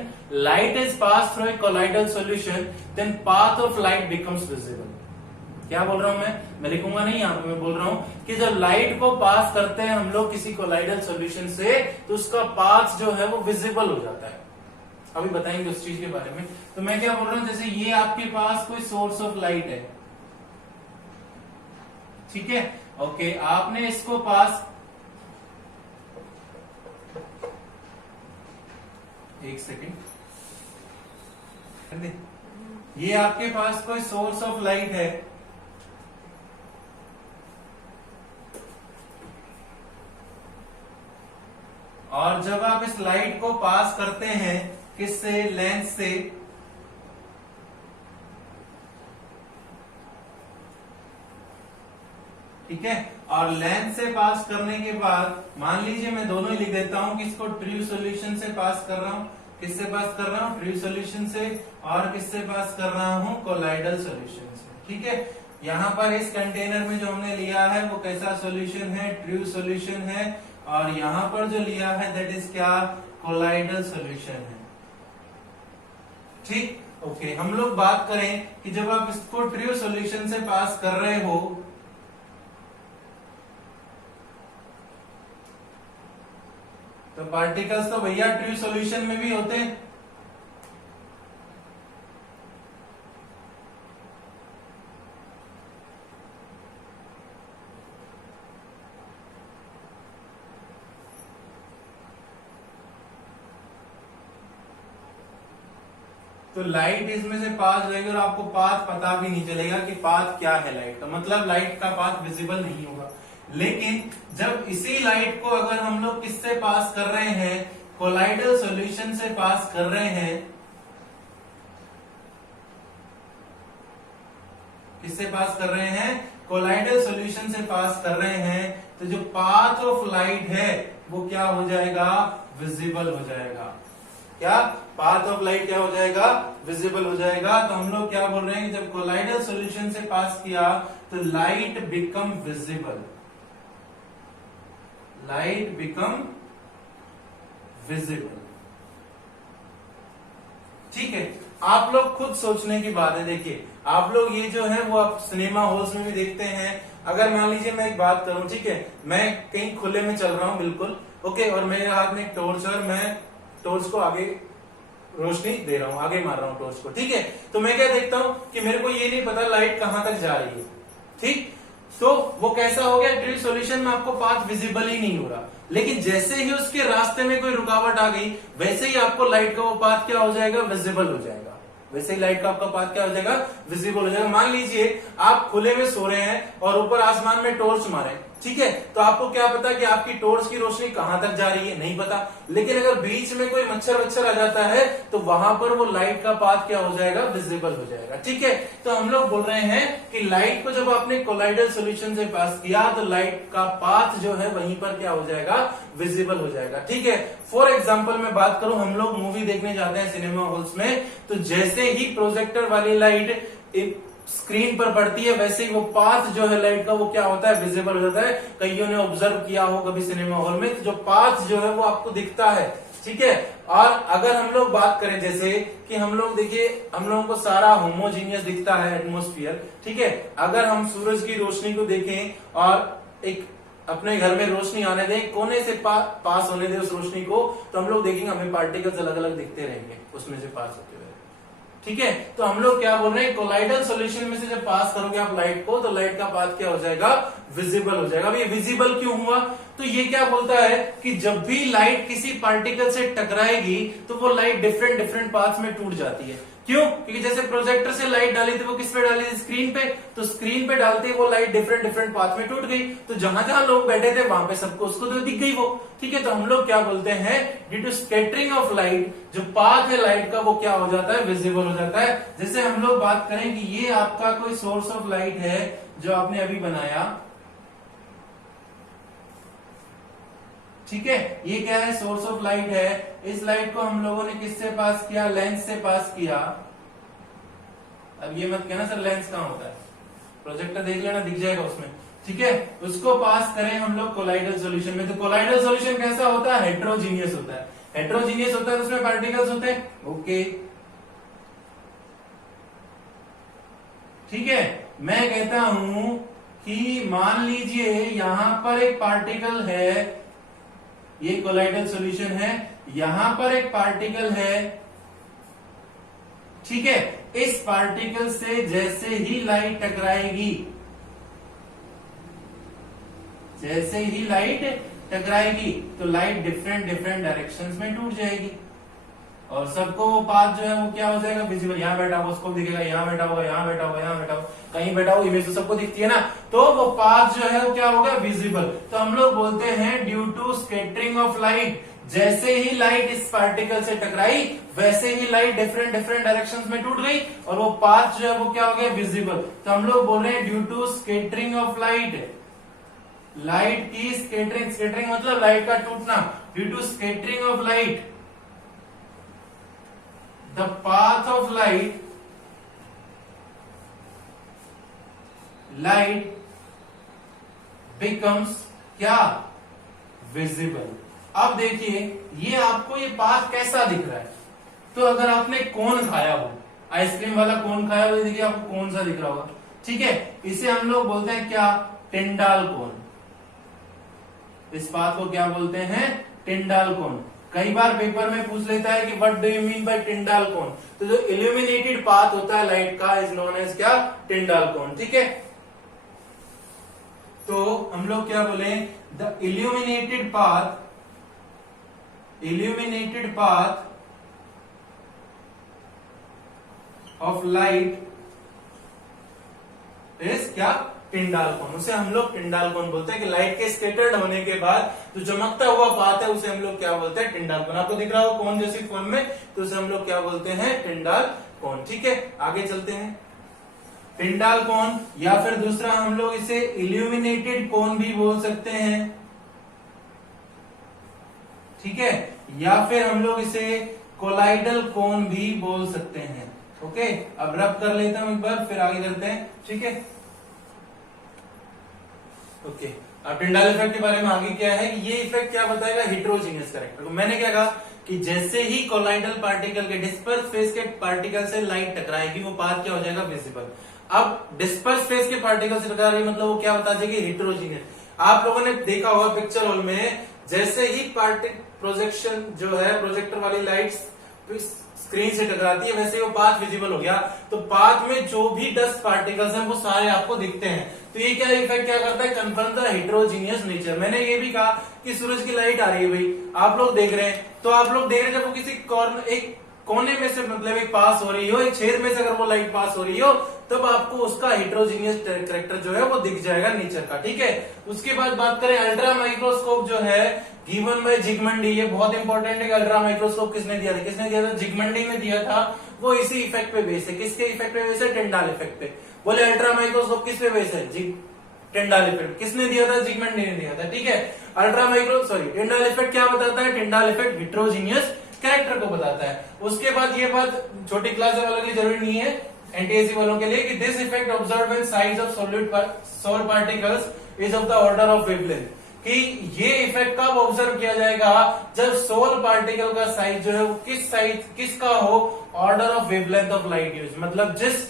light is passed through a colloidal solution then path of light becomes visible। क्या बोल रहा हूं मैं लिखूंगा नहीं, यहां पे मैं बोल रहा हूं कि जब लाइट को पास करते हैं हम लोग किसी कोलाइडल सॉल्यूशन से, तो उसका पाथ जो है वो विजिबल हो जाता है। अभी बताएंगे उस चीज के बारे में। तो मैं क्या बोल रहा हूं, जैसे ये आपके पास कोई सोर्स ऑफ लाइट है, ठीक है, ओके, आपने इसको पास, एक सेकेंड, ये आपके पास कोई सोर्स ऑफ लाइट है, और जब आप इस लाइट को पास करते हैं किससे? लेंस से, ठीक है, और लेंस से पास करने के बाद मान लीजिए मैं दोनों ही लिख देता हूं कि इसको ट्रू सॉल्यूशन से पास कर रहा हूं। किससे पास कर रहा हूं? ट्रू सॉल्यूशन से। और किससे पास कर रहा हूं? कोलाइडल सॉल्यूशन से। ठीक है, यहां पर इस कंटेनर में जो हमने लिया है वो कैसा सॉल्यूशन है? ट्रू सॉल्यूशन है। और यहां पर जो लिया है दैट इज क्या? कोलाइडल सॉल्यूशन है। ठीक, ओके, हम लोग बात करें कि जब आप इसको ट्रू सॉल्यूशन से पास कर रहे हो तो पार्टिकल्स तो भैया ट्रू सॉल्यूशन में भी होते हैं। तो लाइट इसमें से पास होगी और आपको पाथ पता भी नहीं चलेगा कि पाथ क्या है लाइट का, मतलब लाइट का पाथ विजिबल नहीं होगा। लेकिन जब इसी लाइट को अगर हम लोग किससे पास कर रहे हैं? कोलाइडल सॉल्यूशन से पास कर रहे हैं। किससे पास कर रहे हैं? कोलाइडल सॉल्यूशन से पास कर रहे हैं, तो जो पाथ ऑफ लाइट है वो क्या हो जाएगा? विजिबल हो जाएगा। क्या? पाथ ऑफ लाइट क्या हो जाएगा? विजिबल हो जाएगा। तो हम लोग क्या बोल रहे हैं कि जब कोलाइडल सॉल्यूशन से पास किया तो light become visible, light become visible. ठीक है, आप लोग खुद सोचने की बात है। देखिए, आप लोग ये जो है वो आप सिनेमा हॉल्स में भी देखते हैं। अगर मान लीजिए मैं एक बात करूं, ठीक है, मैं कहीं खुले में चल रहा हूं बिल्कुल, ओके, और मेरे हाथ में एक टॉर्च है और मैं टॉर्च को आगे रोशनी दे रहा हूं, आगे मार रहा हूं टॉर्च को, ठीक है, तो मैं क्या देखता हूं कि मेरे को ये नहीं पता लाइट कहां तक जा रही है। ठीक, तो वो कैसा हो गया? ट्रू सॉल्यूशन में आपको पाथ विजिबल ही नहीं हो रहा, लेकिन जैसे ही उसके रास्ते में कोई रुकावट आ गई वैसे ही आपको लाइट का वो पाथ क्या हो जाएगा? विजिबल हो जाएगा। वैसे ही लाइट का आपका पाथ क्या हो जाएगा, विजिबल हो जाएगा। मान लीजिए आप खुले में सो रहे हैं और ऊपर आसमान में टॉर्च मारे, ठीक है, तो आपको क्या पता कि आपकी टॉर्च की रोशनी कहां तक जा रही है, नहीं पता। लेकिन अगर बीच में कोई मच्छर आ जाता है तो वहां पर वो लाइट का पाथ क्या हो जाएगा, विजिबल हो जाएगा, ठीक है। तो हम लोग बोल रहे हैं कि लाइट को जब आपने कोलाइडल सॉल्यूशन से पास किया तो लाइट का पाथ जो है वहीं पर क्या हो जाएगा, विजिबल हो जाएगा, ठीक है। फॉर एग्जाम्पल मैं बात करूं, हम लोग मूवी देखने जाते हैं सिनेमा हॉल्स में, तो जैसे ही प्रोजेक्टर वाली लाइट स्क्रीन पर पड़ती है वैसे ही वो पाथ जो है लाइट का वो क्या होता है, विजिबल हो जाता है। कईयों ने ऑब्जर्व किया हो कभी सिनेमा हॉल में, तो जो पाथ जो है वो आपको दिखता है, ठीक है। और अगर हम लोग बात करें जैसे कि हम लोग देखिए, हम लोगों को सारा होमोजीनियस दिखता है एटमॉस्फेयर, ठीक है। अगर हम सूरज की रोशनी को देखें और एक अपने घर में रोशनी आने दें, कोने से पास होने दें उस रोशनी को, तो हम लोग देखेंगे हमें पार्टिकल्स अलग अलग दिखते रहेंगे उसमें से पास होते हुए, ठीक है। तो हम लोग क्या बोल रहे हैं, कोलाइडल सॉल्यूशन में से जब पास करोगे आप लाइट को, तो लाइट का पाथ क्या हो जाएगा, विजिबल हो जाएगा। अब ये विजिबल क्यों हुआ, तो ये क्या बोलता है कि जब भी लाइट किसी पार्टिकल से टकराएगी तो वो लाइट डिफरेंट डिफरेंट पाथ्स में टूट जाती है। क्यों, क्योंकि जैसे प्रोजेक्टर से लाइट डाली थी वो किस पे डाली थी, स्क्रीन पे, तो स्क्रीन पे डालते वो लाइट डिफरेंट डिफरेंट पाथ में टूट गई, तो जहां जहां लोग बैठे थे वहां पे सबको उसको तो दिख गई वो, ठीक है। तो हम लोग क्या बोलते हैं, due to scattering of light, जो पाथ है लाइट का वो क्या हो जाता है, विजिबल हो जाता है। जैसे हम लोग बात करें कि ये आपका कोई सोर्स ऑफ लाइट है जो आपने अभी बनाया, ठीक है, ये क्या है, सोर्स ऑफ लाइट है। इस लाइट को हम लोगों ने किससे पास किया, लेंस से पास किया। अब ये मत कहना सर लेंस कहां होता है, प्रोजेक्टर देख लेना दिख जाएगा उसमें, ठीक है। उसको पास करें हम लोग कोलाइडल सॉल्यूशन में, तो कोलाइडल सॉल्यूशन कैसा होता है, हेट्रोजीनियस होता है। हेट्रोजीनियस होता है तो उसमें पार्टिकल्स होते हैं, ओके, ठीक है। मैं कहता हूं कि मान लीजिए यहां पर एक पार्टिकल है, ये कोलाइडल सॉल्यूशन है, यहां पर एक पार्टिकल है, ठीक है। इस पार्टिकल से जैसे ही लाइट टकराएगी, जैसे ही लाइट टकराएगी तो लाइट डिफरेंट डिफरेंट डायरेक्शंस में टूट जाएगी और सबको वो पाथ जो है वो क्या हो जाएगा, विजिबल। यहाँ बैठा हुआ उसको दिखेगा, यहाँ बैठा हुआ, यहाँ बैठा हुआ, यहाँ बैठा हुआ, कहीं बैठा हुआ, इमेज तो सबको दिखती है ना, तो वो पाथ जो है वो क्या होगा, विजिबल। तो हम लोग बोलते हैं due to scattering of light, जैसे ही लाइट इस पार्टिकल से टकराई वैसे ही लाइट डिफरेंट डिफरेंट डायरेक्शंस में टूट गई और वो पाथ जो है वो क्या हो गया, विजिबल। तो हम लोग बोल रहे हैं due to scattering of light, light की स्कैटरिंग, स्कैटरिंग मतलब लाइट का टूटना, due to scattering of light the path of light becomes क्या, विजिबल। अब देखिए ये आपको ये पाथ कैसा दिख रहा है, तो अगर आपने कोन खाया हो, आइसक्रीम वाला कोन खाया हो, देखिए आपको कौन सा दिख रहा होगा, ठीक है। इसे हम लोग बोलते हैं क्या, टिंडाल कोन। इस पाथ को क्या बोलते हैं, टिंडाल कोन। कई बार पेपर में पूछ लेता है कि what do you mean by Tyndall cone, तो जो इल्यूमिनेटेड पाथ होता है लाइट का इज नोन एज क्या, टिंडाल कोन, ठीक है। तो हम लोग क्या बोले, the illuminated path of light is क्या, टिंडाल कोन। उसे हम लोग टिंडाल कोन बोलते हैं कि लाइट के स्कैटर्ड होने के बाद जो चमकता हुआ पाथ है उसे हम लोग क्या बोलते हैं, टिंडाल कोन। आपको दिख रहा हो कोन जैसी फॉर्म में, तो उसे हम लोग क्या बोलते हैं, टिंडाल कोन, ठीक है। आगे चलते हैं, टिंडाल कोन या फिर दूसरा हम लोग इसे इल्यूमिनेटेड कोन भी बोल सकते हैं, ठीक है, या फिर हम लोग इसे कोलाइडल कोन भी बोल सकते हैं, ओके। अब रब कर लेता हूं एक बार, फिर आगे करते हैं, ठीक है, ओके। अब टिंडाल इफेक्ट के बारे में आगे क्या है, ये इफेक्ट क्या बताएगा, हेटेरोजीनियस कैरेक्टर को। मैंने क्या कहा कि जैसे ही कोलाइडल पार्टिकल के डिस्पर्स फेज के पार्टिकल से लाइट टकराएगी वो पाथ क्या हो जाएगा, विजिबल। अब डिस्पर्स फेज के पार्टिकल से टकरा रही मतलब वो क्या बता देगी, हेटेरोजीनियस। आप लोगों ने देखा होगा पिक्चर हॉल में, जैसे ही प्रोजेक्शन जो है, प्रोजेक्टर वाली लाइट्स स्क्रीन से टकराती है वैसे वो पाथ विजिबल हो गया, तो पाथ में जो भी डस्ट पार्टिकल्स हैं वो सारे आपको दिखते हैं। तो ये क्या इफेक्ट क्या करता है, कन्फर्म द हेटेरोजीनियस नेचर। मैंने ये भी कहा कि सूरज की लाइट आ रही है भाई, आप लोग देख रहे हैं, तो आप लोग देख रहे हैं जब वो किसी कोने में से मतलब एक पास हो रही हो, एक छेद में से अगर वो लाइट पास हो रही हो, तब आपको उसका हेटेरोजीनियस कैरेक्टर जो है वो दिख जाएगा नेचर का। ठीक है, उसके बाद बात करें अल्ट्रा माइक्रोस्कोप जो है गिवन बाय जिगमंडी, ये बहुत इंपॉर्टेंट है कि अल्ट्रा माइक्रोस्कोप किसने दिया था, किसने दिया था, जिगमंडी ने दिया था। वो इसी इफेक्ट पे बेस है, किसके इफेक्ट पे बेस है, टिंडाल इफेक्ट पे। बोले अल्ट्रा माइक्रोस्कोप किस पे बेस है, टिंडाल इफेक्ट। किसने दिया था, जिगमंडी ने दिया था। ठीक है, टिंडाल इफेक्ट क्या बताता है, टिंडाल इफेक्ट हेटेरोजीनियस कैरेक्टर को बताता है। उसके बाद ये बात छोटी क्लास वालों के लिए जरूरी नहीं है, एनटीएससी वालों के लिए, कि this effect observe when size of solid particles is of the order of wavelength, कि ये इफेक्ट कब ऑब्जर्व किया जाएगा, जब सोल पार्टिकल का साइज जो है वो किसका हो, order of wavelength of light use, मतलब जिस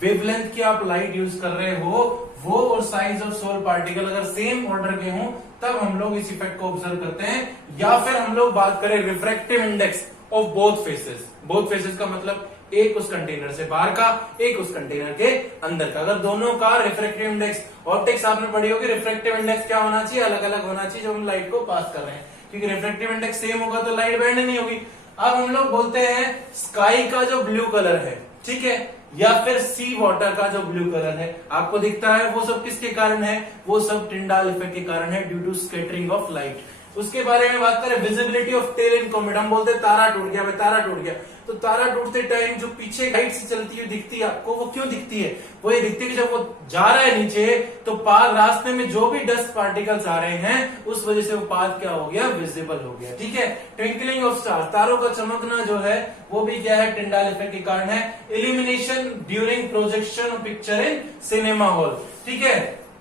वेवलेंथ की आप लाइट यूज कर रहे हो वो और साइज ऑफ सोल पार्टिकल अगर सेम ऑर्डर के हों तब हम लोग इस इफेक्ट को ऑब्जर्व करते हैं। या फिर हम लोग बात करें refractive index of both faces. Both faces का मतलब एक उस कंटेनर से बाहर का, एक उस कंटेनर के अंदर का। अगर दोनों का रिफ्रैक्टिव इंडेक्स, ऑप्टिक्स आपने पढ़ी होगी, रिफ्रैक्टिव इंडेक्स क्या होना चाहिए, अलग अलग होना चाहिए जब हम लाइट को पास कर रहे हैं, क्योंकि रिफ्रैक्टिव इंडेक्स सेम होगा तो लाइट बैंड नहीं होगी। अब हम लोग बोलते हैं स्काई का जो ब्लू कलर है, ठीक है, या फिर सी वाटर का जो ब्लू कलर है आपको दिखता है, वो सब किसके कारण है, वो सब टिंडाल इफेक्ट के कारण है, due to scattering of light. उसके बारे में बात करें visibility of tail in comet, हम बोलते हैं तारा टूट गया, भाई तारा टूट गया, तो तारा टूटते टाइम जो पीछे लाइट से चलती हुई दिखती है आपको, वो क्यों दिखती है, वो ये दिखती है कि जब वो जा रहा है नीचे तो पार रास्ते में जो भी डस्ट पार्टिकल्स आ रहे हैं उस वजह से वो पाथ क्या हो गया, विजिबल हो गया। ठीक है, ट्विंकलिंग ऑफ स्टार, तारों का चमकना जो है वो भी क्या है, टिंडाल इफेक्ट के कारण है। Illumination during projection of picture in cinema hall, ठीक है,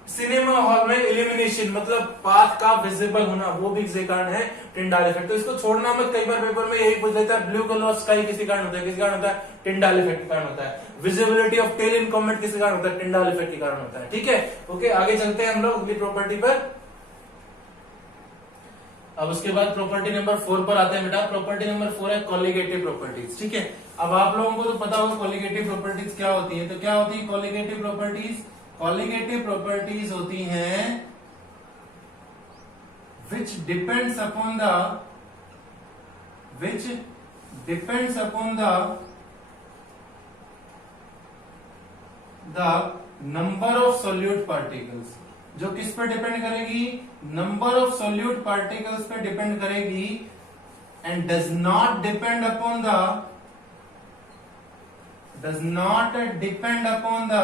सिनेमा हॉल में इल्यूमिनेशन मतलब पाथ का विजिबल होना, वो भी किसी कारण है, टिंडाल इफेक्ट। तो इसको छोड़ना मत, कई बार पेपर में यही पूछ लेता है ब्लू कलर ऑफ स्काई किसी कारण होता है, किसी कारण होता है, टिंडाल इफेक्ट के कारण होता है। Visibility of tail in comet किसी कारण होता है, टिंडाल इफेक्ट के कारण होता है। ठीक है, ओके, आगे चलते हैं हम लोग अगली प्रॉपर्टी पर। अब उसके बाद प्रॉपर्टी नंबर 4 पर आते हैं बेटा। प्रॉपर्टी नंबर 4 है कॉलिगेटिव प्रॉपर्टीज। ठीक है, अब आप लोगों को तो पता होगा कॉलिगेटिव प्रॉपर्टीज क्या होती है, तो क्या होती है कॉलिगेटिव प्रॉपर्टीज, कॉलिगेटिव प्रॉपर्टीज होती हैं which depends upon the number of solute particles, जो किस पे डिपेंड करेगी, नंबर ऑफ सोल्यूट पार्टिकल्स पे डिपेंड करेगी, and does not depend upon the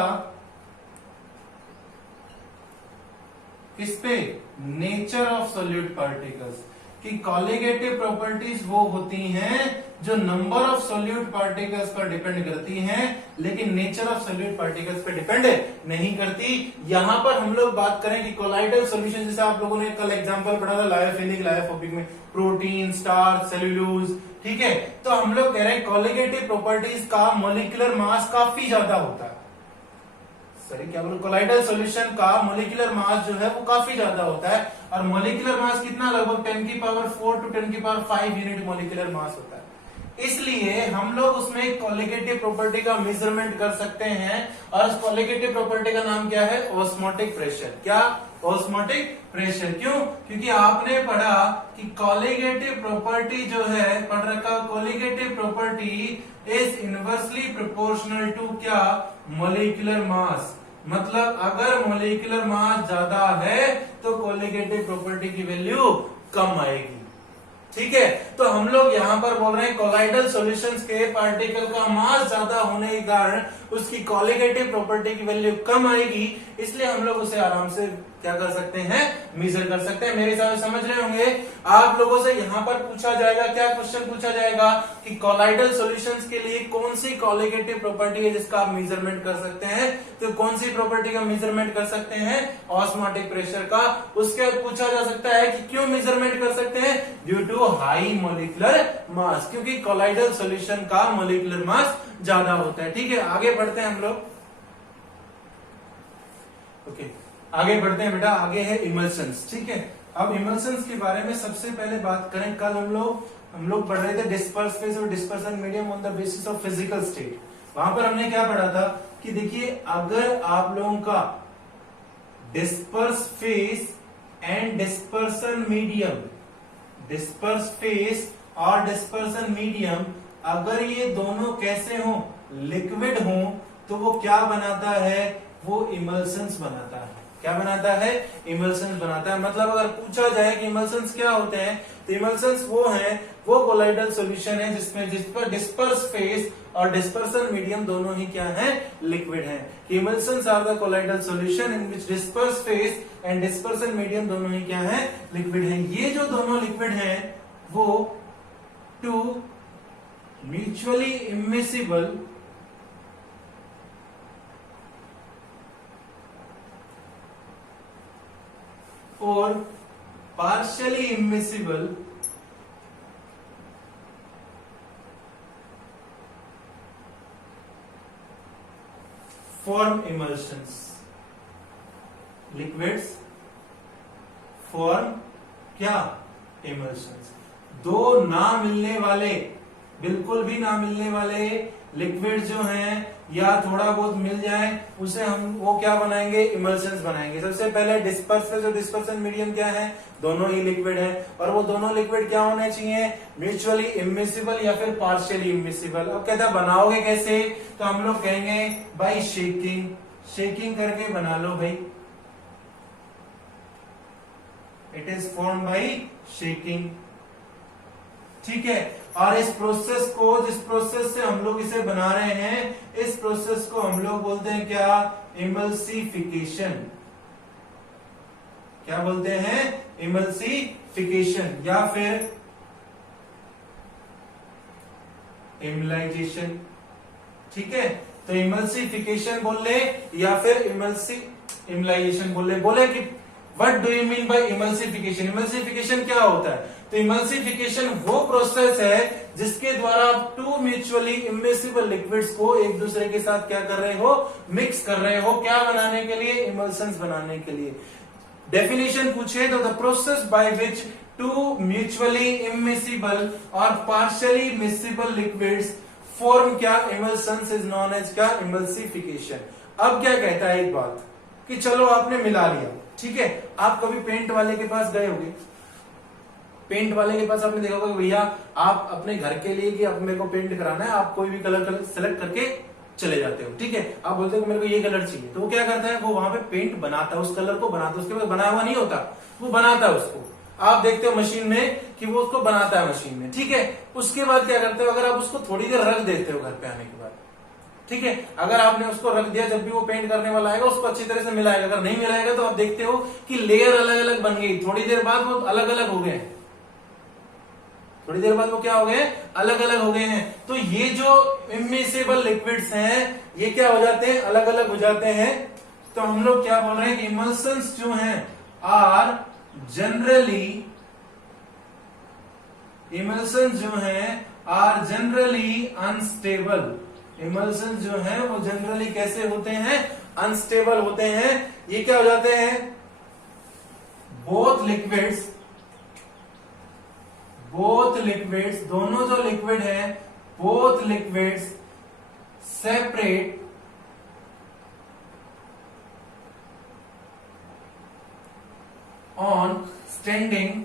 किस पे, नेचर ऑफ सोल्यूट पार्टिकल्स। कि कॉलिगेटिव प्रॉपर्टीज वो होती हैं जो नंबर ऑफ सोल्यूट पार्टिकल्स पर डिपेंड करती हैं, लेकिन नेचर ऑफ सोल्यूट पार्टिकल्स पर डिपेंड नहीं करती। यहां पर हम लोग बात करें कि कोलाइडल सॉल्यूशन, जैसे आप लोगों ने कल एग्जांपल पढ़ा था लायोफिलिक, लायोफोबिक में प्रोटीन, स्टार्च, सेल्यूलोज, ठीक है, तो हम लोग कह रहे हैं कॉलिगेटिव प्रॉपर्टीज का मॉलिक्यूलर मास काफी ज्यादा होता है। क्या बोलो, कोलाइडल सॉल्यूशन का मॉलिक्यूलर मास जो है वो काफी ज्यादा होता है, और मॉलिक्यूलर मास कितना, लगभग 10 की पावर 4 to 10 की पावर 5 यूनिट मॉलिक्यूलर मास होता है। इसलिए हम लोग उसमें कॉलिगेटिव प्रॉपर्टी का मेजरमेंट कर सकते हैं, और उस कॉलिगेटिव प्रॉपर्टी का नाम क्या है, ऑस्मोटिक प्रेशर। क्या, ऑस्मोटिक प्रेशर। क्यों, क्योंकि आपने पढ़ा कि कॉलिगेटिव प्रॉपर्टी जो है, पढ़ रखा, colligative property is inversely proportional to क्या, मॉलिक्यूलर मास। मतलब अगर मॉलिक्यूलर मास ज्यादा है तो कॉलिगेटिव प्रॉपर्टी की वैल्यू कम आएगी। ठीक है, तो हम लोग यहां पर बोल रहे हैं कोलाइडल सॉल्यूशंस के पार्टिकल का मास ज्यादा होने के कारण उसकी कॉलिगेटिव प्रॉपर्टी की वैल्यू कम आएगी, इसलिए हम लोग उसे आराम से क्या कर सकते हैं, मेजर कर सकते हैं। मेरे हिसाब से समझ रहे होंगे। आप लोगों से यहां पर पूछा जाएगा, क्या क्वेश्चन पूछा जाएगा कि कोलाइडल सॉल्यूशंस के लिए कौन सी कॉलिगेटिव प्रॉपर्टी है जिसका आप मेजरमेंट कर सकते हैं, तो कौन सी प्रॉपर्टी का मेजरमेंट कर सकते हैं, ऑस्मोटिक प्रेशर का। उसके बाद पूछा जा सकता है कि क्यों मेजरमेंट कर सकते हैं, due to high molecular mass, क्योंकि कोलाइडल सॉल्यूशन का मॉलिक्यूलर मास ज्यादा होता है। ठीक है, आगे बढ़ते हैं हम लोग। ओके, आगे बढ़ते हैं बेटा। आगे है इमल्शंस। ठीक है, अब इमल्शंस के बारे में सबसे पहले बात करें, कल हम लोग पढ़ रहे थे डिस्पर्स फेस और dispersion medium on the basis of physical state. वहां पर हमने क्या पढ़ा था कि देखिए, अगर आप लोगों का disperse phase and dispersion medium, disperse phase और डिस्पर्सन मीडियम अगर ये दोनों कैसे हो, लिक्विड हो, तो वो क्या बनाता है, वो इमल्शंस बनाता है। क्या बनाता है, इमल्शंस बनाता है। मतलब अगर पूछा जाए कि इमल्शंस क्या होते हैं, तो इमल्शंस वो हैं, वो कोलाइडल सॉल्यूशन है जिस पर डिस्पर्स फेस और डिस्पर्सन मीडियम दोनों ही क्या है, लिक्विड है। Emulsions are the colloidal solution in which disperse phase and dispersion medium दोनों ही क्या है, लिक्विड है। ये जो दोनों लिक्विड हैं वो टू म्यूचुअली इमिसिबल और partially immiscible form emulsions. Liquids form क्या, emulsions। दो ना मिलने वाले, बिल्कुल भी ना मिलने वाले लिक्विड जो हैं या थोड़ा बहुत मिल जाए उसे हम वो क्या बनाएंगे, इमल्शंस बनाएंगे। सबसे पहले डिस्पर्स, जो डिस्पर्सन मीडियम क्या है, दोनों ही लिक्विड है, और वो दोनों लिक्विड क्या होने चाहिए, म्यूचुअली इमिसिबल या फिर पार्शियली इमिसिबल। अब कहता बनाओगे कैसे, तो हम लोग कहेंगे बाई शेकिंग, शेकिंग करके बना लो भाई, it is form by shaking. ठीक है, और इस प्रोसेस को, जिस प्रोसेस से हम लोग इसे बना रहे हैं, इस प्रोसेस को हम लोग बोलते हैं क्या, इमल्सिफिकेशन। क्या बोलते हैं, इमल्सिफिकेशन या फिर इमलाइजेशन। ठीक है, तो इमल्सिफिकेशन बोल ले या फिर इमलाइजेशन बोल ले। बोले कि what do you mean bye emulsification, emulsification क्या होता है, तो इमल्सिफिकेशन वो प्रोसेस है जिसके द्वारा आप टू म्यूचुअली इमिसिबल लिक्विड्स को एक दूसरे के साथ क्या कर रहे हो, मिक्स कर रहे हो, क्या बनाने के लिए, इमल्शंस बनाने के लिए। डेफिनेशन पूछे तो the process by which two mutually immiscible और पार्शियली मिसिबल लिक्विड्स फॉर्म क्या, इमल्शंस इज नोन एज क्या, इमल्सिफिकेशन। अब क्या कहता है एक बात कि चलो आपने मिला लिया, ठीक है, आप कभी पेंट वाले के पास गए होंगे, पेंट वाले के पास आपने देखा होगा भैया आप अपने घर के लिए कि अब मेरे को पेंट कराना है, आप कोई भी कलर सेलेक्ट करके चले जाते हो। ठीक है, आप बोलते हो मेरे को ये कलर चाहिए, तो वो क्या करता है, वो वहां पे पेंट बनाता है, उस कलर को बनाता है, उसके बाद बनाया हुआ नहीं होता, वो बनाता है उसको। आप देखते हो मशीन में कि वो उसको बनाता है मशीन में। ठीक है, उसके बाद क्या करते हो, अगर आप उसको थोड़ी देर रख देते हो घर पे आने के बाद, ठीक है, अगर आपने उसको रख दिया, जब भी वो पेंट करने वाला आएगा उसको अच्छी तरह से मिलाएगा, अगर नहीं मिलाएगा तो आप देखते हो कि लेयर अलग अलग बन गई, थोड़ी देर बाद वो अलग अलग हो गए, थोड़ी देर बाद वो क्या हो गए, अलग अलग हो गए हैं। तो ये जो इमिसिबल लिक्विड्स हैं ये क्या हो जाते हैं, अलग अलग हो जाते हैं। तो हम लोग क्या बोल रहे हैं कि इमल्शंस जो हैं आर जनरली, इमल्शंस जो हैं आर जनरली अनस्टेबल। इमल्शंस जो हैं वो जनरली कैसे होते हैं, अनस्टेबल होते हैं। ये क्या हो जाते हैं, बोथ लिक्विड्स, दोनों जो लिक्विड है, both liquids separate on standing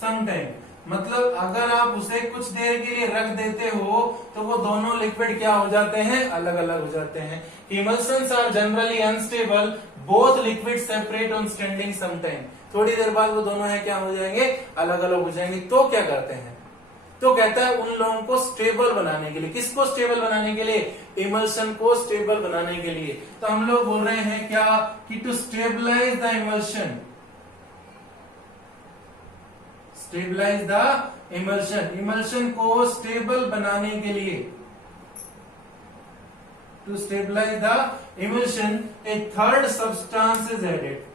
sometime. मतलब अगर आप उसे कुछ देर के लिए रख देते हो तो वो दोनों लिक्विड क्या हो जाते हैं, अलग अलग हो जाते हैं। Emulsions are generally unstable, both liquid separate on standing sometime. थोड़ी देर बाद वो दोनों है क्या हो जाएंगे, अलग अलग हो जाएंगे। तो क्या करते हैं, तो कहता है उन लोगों को स्टेबल बनाने के लिए, किसको स्टेबल बनाने के लिए, इमल्शन को स्टेबल बनाने के लिए। तो हम लोग बोल रहे हैं क्या कि to stabilise the emulsion, stabilise the emulsion, emulsion को स्टेबल बनाने के लिए, to stabilise the emulsion a third substance is added.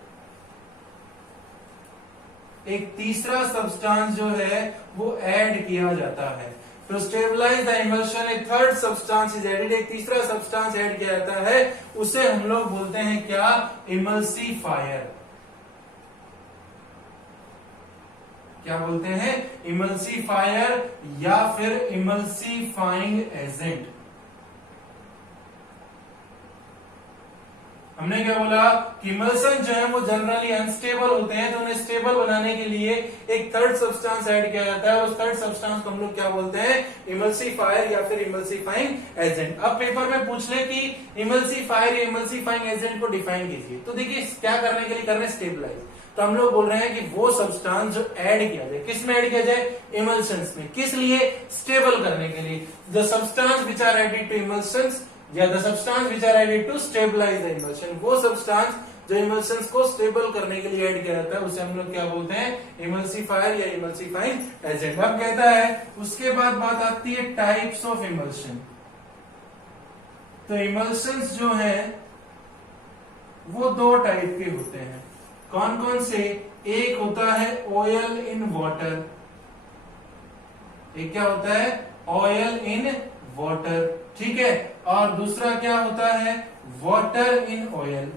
एक तीसरा सब्सटेंस जो है वो ऐड किया जाता है। To stabilise the emulsion a third substance is added, एक तीसरा सब्सटेंस ऐड किया जाता है, उसे हम लोग बोलते हैं क्या, इमल्सिफायर। क्या बोलते हैं, इमल्सिफायर या फिर इमल्सिफाइंग एजेंट। हमने क्या बोला कि इमल्सन जो है वो जनरली अनस्टेबल होते हैं, तो उन्हें स्टेबल बनाने के लिए एक थर्ड सब्सटेंस ऐड किया जाता है और उस थर्ड सब्सटेंस को हम लोग क्या बोलते हैं, इमल्सिफायर या फिर इमल्सिफाइंग एजेंट। अब पेपर में पूछ ले कि इमल्सिफायर या इमल्सिफाइंग एजेंट को डिफाइन कीजिए, तो देखिए क्या करने के लिए कर रहे हैं, स्टेबलाइज। तो हम लोग बोल रहे हैं कि वो सब्सटेंस जो ऐड किया जाए, किस में ऐड किया जाए, इमल्शंस में। किस लिए, स्टेबल करने के लिए। The substance which are added to emulsions या the substance which are added to stabilise the emulsion, वो सब्सटेंस जो इमल्शंस को स्टेबल करने के लिए ऐड किया जाता है उसे हम लोग क्या बोलते हैं, इमल्सिफायर या इमल्सिफाइंग एजेंट। अब कहता है उसके बाद बात आती है टाइप्स ऑफ इमल्शन। तो इमल्शंस जो है वो दो टाइप के होते हैं। कौन कौन से, एक होता है ऑयल इन वाटर, एक क्या होता है, ऑयल इन वाटर, ठीक है। और दूसरा क्या होता है, वाटर इन ऑयल।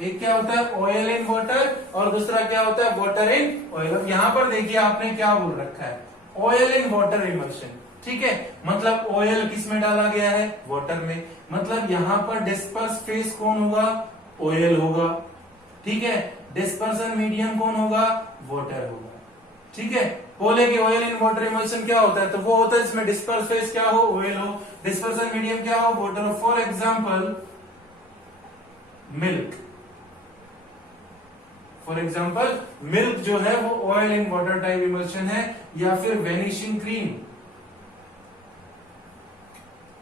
एक क्या होता है, ऑयल इन वाटर, और दूसरा क्या होता है, वाटर इन ऑयल। यहां पर देखिए आपने क्या बोल रखा है, ऑयल इन वाटर इमल्शन, ठीक है। मतलब ऑयल किस में डाला गया है, वाटर में। मतलब यहां पर डिस्पर्स फेस कौन होगा, ऑयल होगा, ठीक है। डिस्पर्सन मीडियम कौन होगा, वाटर होगा, ठीक है। बोले कि ऑयल इन वाटर इमल्शन क्या होता है, तो वो होता है जिसमें डिस्पर्स फेस क्या हो, ऑयल हो, डिस्पर्सन मीडियम क्या हो, वाटर हो। For example milk, for example milk जो है वो oil in water type emulsion है। या फिर वेनिशिंग क्रीम,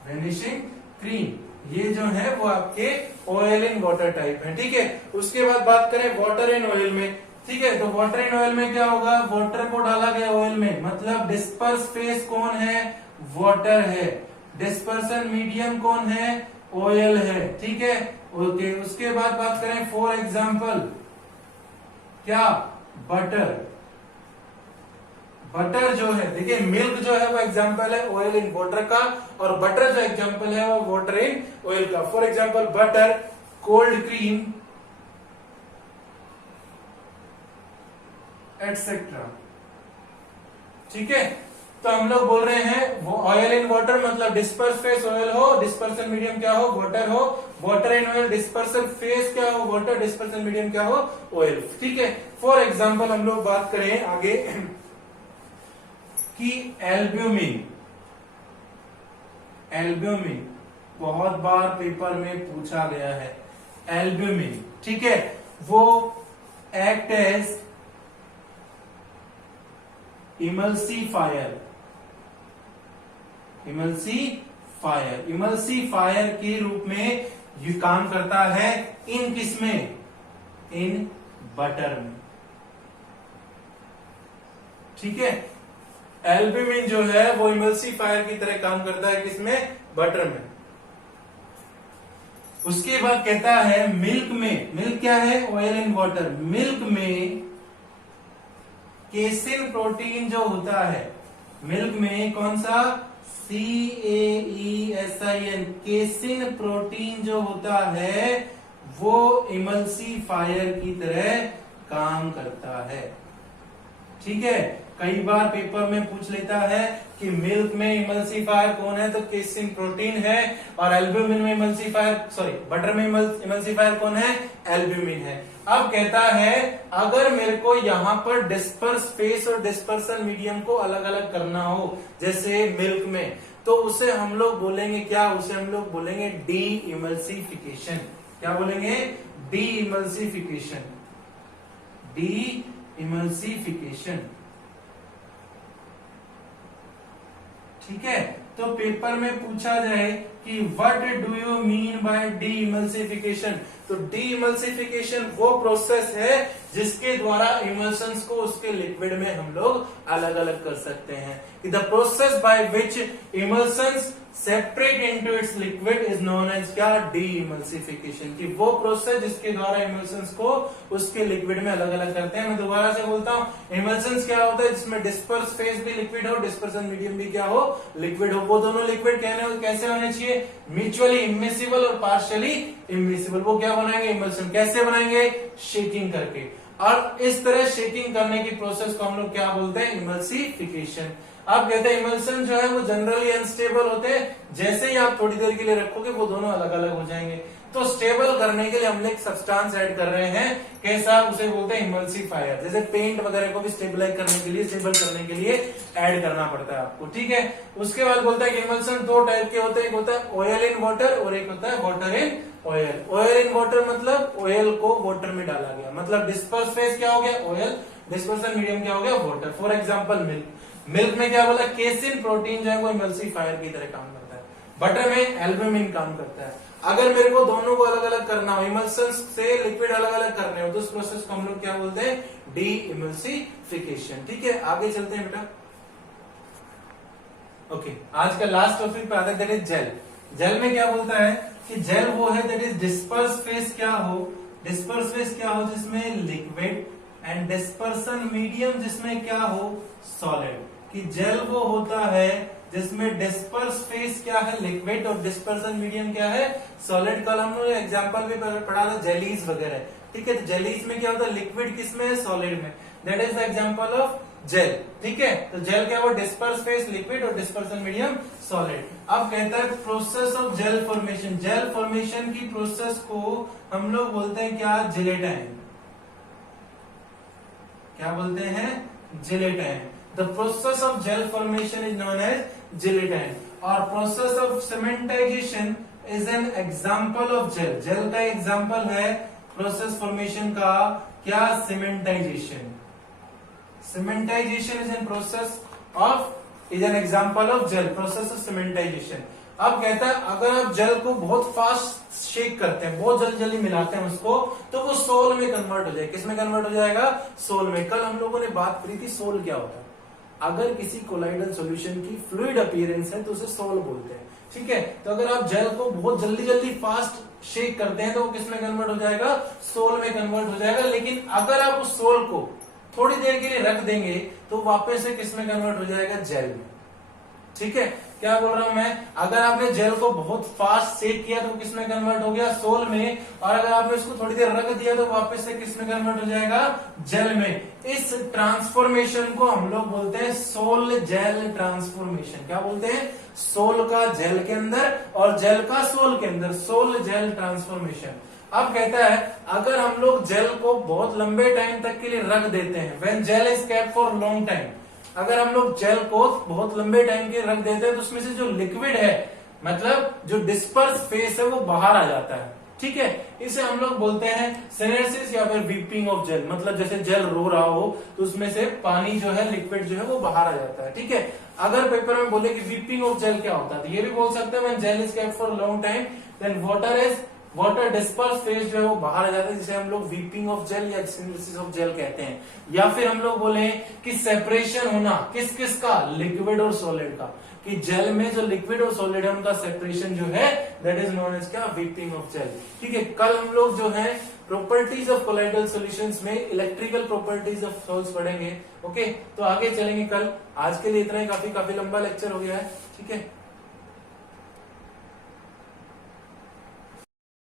वेनिशिंग क्रीम ये जो है वो आपके ऑयल इन वाटर टाइप है, ठीक है। उसके बाद बात करें वाटर इन ऑयल में, ठीक है। तो वाटर इन ऑयल में क्या होगा, वाटर को डाला गया ऑयल में, मतलब डिस्पर्स फेस कौन है, वाटर है। डिस्पर्सन मीडियम कौन है, ऑयल है, ठीक है। ओके, उसके बाद बात करें फॉर एग्जाम्पल क्या, बटर। बटर जो है, देखिए मिल्क जो है वो एग्जांपल है ऑयल इन वाटर का, और बटर जो एग्जांपल है वो वाटर इन ऑयल का। For example butter, cold cream etcetera, ठीक है। तो हम लोग बोल रहे हैं वो ऑयल इन वाटर मतलब डिस्पर्स फेस ऑयल हो, डिस्पर्सन मीडियम क्या हो, वाटर हो। Water in oil dispersion face क्या हो, वाटर, डिस्पर्सन मीडियम क्या हो, ऑयल, ठीक है। फॉर एग्जांपल हम लोग बात करें आगे कि एल्ब्यूमिन, एल्ब्यूमिन बहुत बार पेपर में पूछा गया है। एल्ब्यूमिन, ठीक है, वो act as emulsifier, emulsifier, emulsifier के रूप में ये काम करता है इन किसमें, इन बटर में, ठीक है। एल्ब्यूमिन जो है वो इमल्सिफायर की तरह काम करता है किसमें, बटर में। उसके बाद कहता है मिल्क में, मिल्क क्या है, ऑयल इन वाटर, मिल्क में केसिन प्रोटीन जो होता है, मिल्क में कौन सा, CAESIN, केसिन प्रोटीन जो होता है वो इमल्सिफायर की तरह काम करता है, ठीक है। कई बार पेपर में पूछ लेता है कि मिल्क में इमल्सिफायर कौन है, तो केसिन प्रोटीन है, और एल्ब्यूमिन में इमल्सिफायर, सॉरी बटर में इमल्सिफायर कौन है, एल्ब्यूमिन है। अब कहता है अगर मेरे को यहां पर डिस्पर्स फेस और डिस्पर्सन मीडियम को अलग अलग करना हो, जैसे मिल्क में, तो उसे हम लोग बोलेंगे क्या, उसे हम लोग बोलेंगे डी इमल्सिफिकेशन। क्या बोलेंगे, डी इमल्सिफिकेशन, डी इमल्सिफिकेशन, ठीक है। तो पेपर में पूछा जाए कि what do you mean bye D emulsification, तो डी इमल्सिफिकेशन वो प्रोसेस है जिसके द्वारा इमल्शंस को उसके लिक्विड में हम लोग अलग अलग कर सकते हैं। The process by which emulsions separate into its liquid is known as क्या, डी इमल्सिफिकेशन, की वो प्रोसेस जिसके द्वारा इमल्शंस को उसके लिक्विड में अलग अलग करते हैं। मैं दोबारा से बोलता हूं, इमल्शंस क्या होता है, जिसमें डिस्पर्स फेस भी लिक्विड हो, डिस्पर्सन मीडियम भी क्या हो, लिक्विड हो। वो दोनों लिक्विड कैसे होने चाहिए, म्यूचुअली इमिसिबल और पार्शियली इमिसिबल। वो क्या बनाएंगे, इमल्शन। कैसे बनाएंगे, शेकिंग करके। और इस तरह शेकिंग करने की प्रोसेस को हम लोग क्या बोलते हैं, इमल्सिफिकेशन। आप कहते हैं इमल्सन जो है वो जनरली अनस्टेबल होते हैं, जैसे ही आप थोड़ी देर के लिए रखोगे वो दोनों अलग अलग हो जाएंगे। तो स्टेबल करने के लिए हम एक सब्सटेंस ऐड कर रहे हैं, कैसा, उसे बोलते हैं इमल्सिफायर। जैसे पेंट वगैरह को भी स्टेबलाइज करने के लिए, स्टेबल करने के लिए ऐड करना पड़ता है आपको, ठीक है। उसके बाद बोलता है कि इमल्सन दो टाइप के होते हैं, एक होता है ऑयल इन वाटर और एक होता है water in oil. Oil in water मतलब ऑयल को वाटर में डाला गया, मतलब डिस्पर्स फेज क्या हो गया ऑयल, डिस्पर्सन मीडियम क्या हो गया water. For example milk, milk में क्या बोला, केसिन प्रोटीन जो है वो इमल्सिफायर की तरह काम करता है। बटर में एल्ब्यूमिन काम करता है। अगर मेरे को दोनों को अलग अलग करना हो, इमल्सन से लिक्विड अलग अलग करने हो, तो उस प्रोसेस को हम लोग क्या बोलते हैं, डी इमल्सिफिकेशन, ठीक है। आगे चलते हैं बेटा। ओके, आज का लास्ट टॉपिक पे आता है, दैट इज जेल। जेल में क्या बोलता है कि जेल वो है दैट इज डिस्पर्स फेस क्या हो, डिस्पर्स फेस क्या हो जिसमें लिक्विड एंड डिस्पर्सन मीडियम जिसमें क्या हो सॉलिड। कि जेल वो होता है जिसमें डिस्पर्स फेस क्या है लिक्विड और डिस्पर्सन मीडियम क्या है सॉलिड। कल हम लोग एग्जांपल भी पढ़ा था जेलीज वगैरह, ठीक है। तो जेलीज में क्या होता है, लिक्विड किसमें है, सॉलिड में। That is the example of gel, ठीक है। तो जेल क्या हुआ, डिस्पर्स फेस लिक्विड और डिस्पर्सन मीडियम सॉलिड। अब कहता है process of gel formation, gel formation की प्रोसेस को हम लोग बोलते हैं क्या, जिलेटाइन। क्या बोलते हैं, gelatin. The process of gel formation is known as gelatin. और process of cementization is an example of gel. Gel का एग्जांपल है प्रोसेस फॉर्मेशन का क्या, cementization. Cementization is an process of, is an example of gel, process of cementization. अब कहता है अगर आप जेल को बहुत फास्ट शेक करते हैं, बहुत जल्दी जल्दी मिलाते हैं उसको, तो वो सोल में कन्वर्ट हो जाएगा। किसमें कन्वर्ट हो जाएगा, सोल में। कल हम लोगों ने बात करी थी सोल क्या होता है। अगर किसी कोलाइडल सॉल्यूशन की फ्लूइड अपीयरेंस है तो उसे सोल बोलते हैं, ठीक है। तो अगर आप जेल को बहुत जल्दी जल्दी फास्ट शेक करते हैं तो वो किसमें कन्वर्ट हो जाएगा, सोल में कन्वर्ट हो जाएगा। लेकिन अगर आप उस सोल को थोड़ी देर के लिए रख देंगे तो वापस से किसमें कन्वर्ट हो जाएगा, जेल में, ठीक है। क्या बोल रहा हूं मैं, अगर आपने जेल को बहुत फास्ट शेक किया तो किसमें कन्वर्ट हो गया, सोल में। और अगर आपने उसको थोड़ी देर रख दिया तो वापस से किसमें कन्वर्ट हो जाएगा, जेल में। इस ट्रांसफॉर्मेशन को हम लोग बोलते हैं सोल जेल ट्रांसफॉर्मेशन। क्या बोलते हैं, सोल का जेल के अंदर और जेल का सोल के अंदर, सोल जेल ट्रांसफॉर्मेशन। अब कहता है अगर हम लोग जेल को बहुत लंबे टाइम तक के लिए रख देते हैं, when gel is kept for long time, अगर हम लोग जेल को बहुत लंबे टाइम के रख देते हैं तो उसमें से जो लिक्विड है, मतलब जो डिस्पर्स फेस है, वो बाहर आ जाता है, ठीक है। इसे हम लोग बोलते हैं सिनेरसिस या फिर वीपिंग ऑफ जेल। मतलब जैसे जेल रो रहा हो तो उसमें से पानी जो है, लिक्विड जो है वो बाहर आ जाता है, ठीक है। अगर पेपर में बोले कि वीपिंग ऑफ जेल क्या होता है, तो ये भी बोल सकते हैं when gel is kept for long time then water disperse phase जो है वो बाहर आ जाता है, जिसे हम लोग वीपिंग ऑफ जेल या सिंथेसिस ऑफ जेल कहते हैं। या फिर हम लोग बोले कि सेपरेशन होना किस किस का, लिक्विड और सॉलिड का, कि जेल में जो लिक्विड और सॉलिड है उनका सेपरेशन जो है दैट इज नोन एज क्या, वीपिंग ऑफ जेल, ठीक है। कल हम लोग जो है प्रॉपर्टीज ऑफ कोलाइडल सॉल्यूशंस में इलेक्ट्रिकल प्रॉपर्टीज ऑफ सॉल्ट्स पढ़ेंगे, ओके। तो आगे चलेंगे कल। आज के लिए इतना ही, काफी लंबा लेक्चर हो गया है, ठीक है।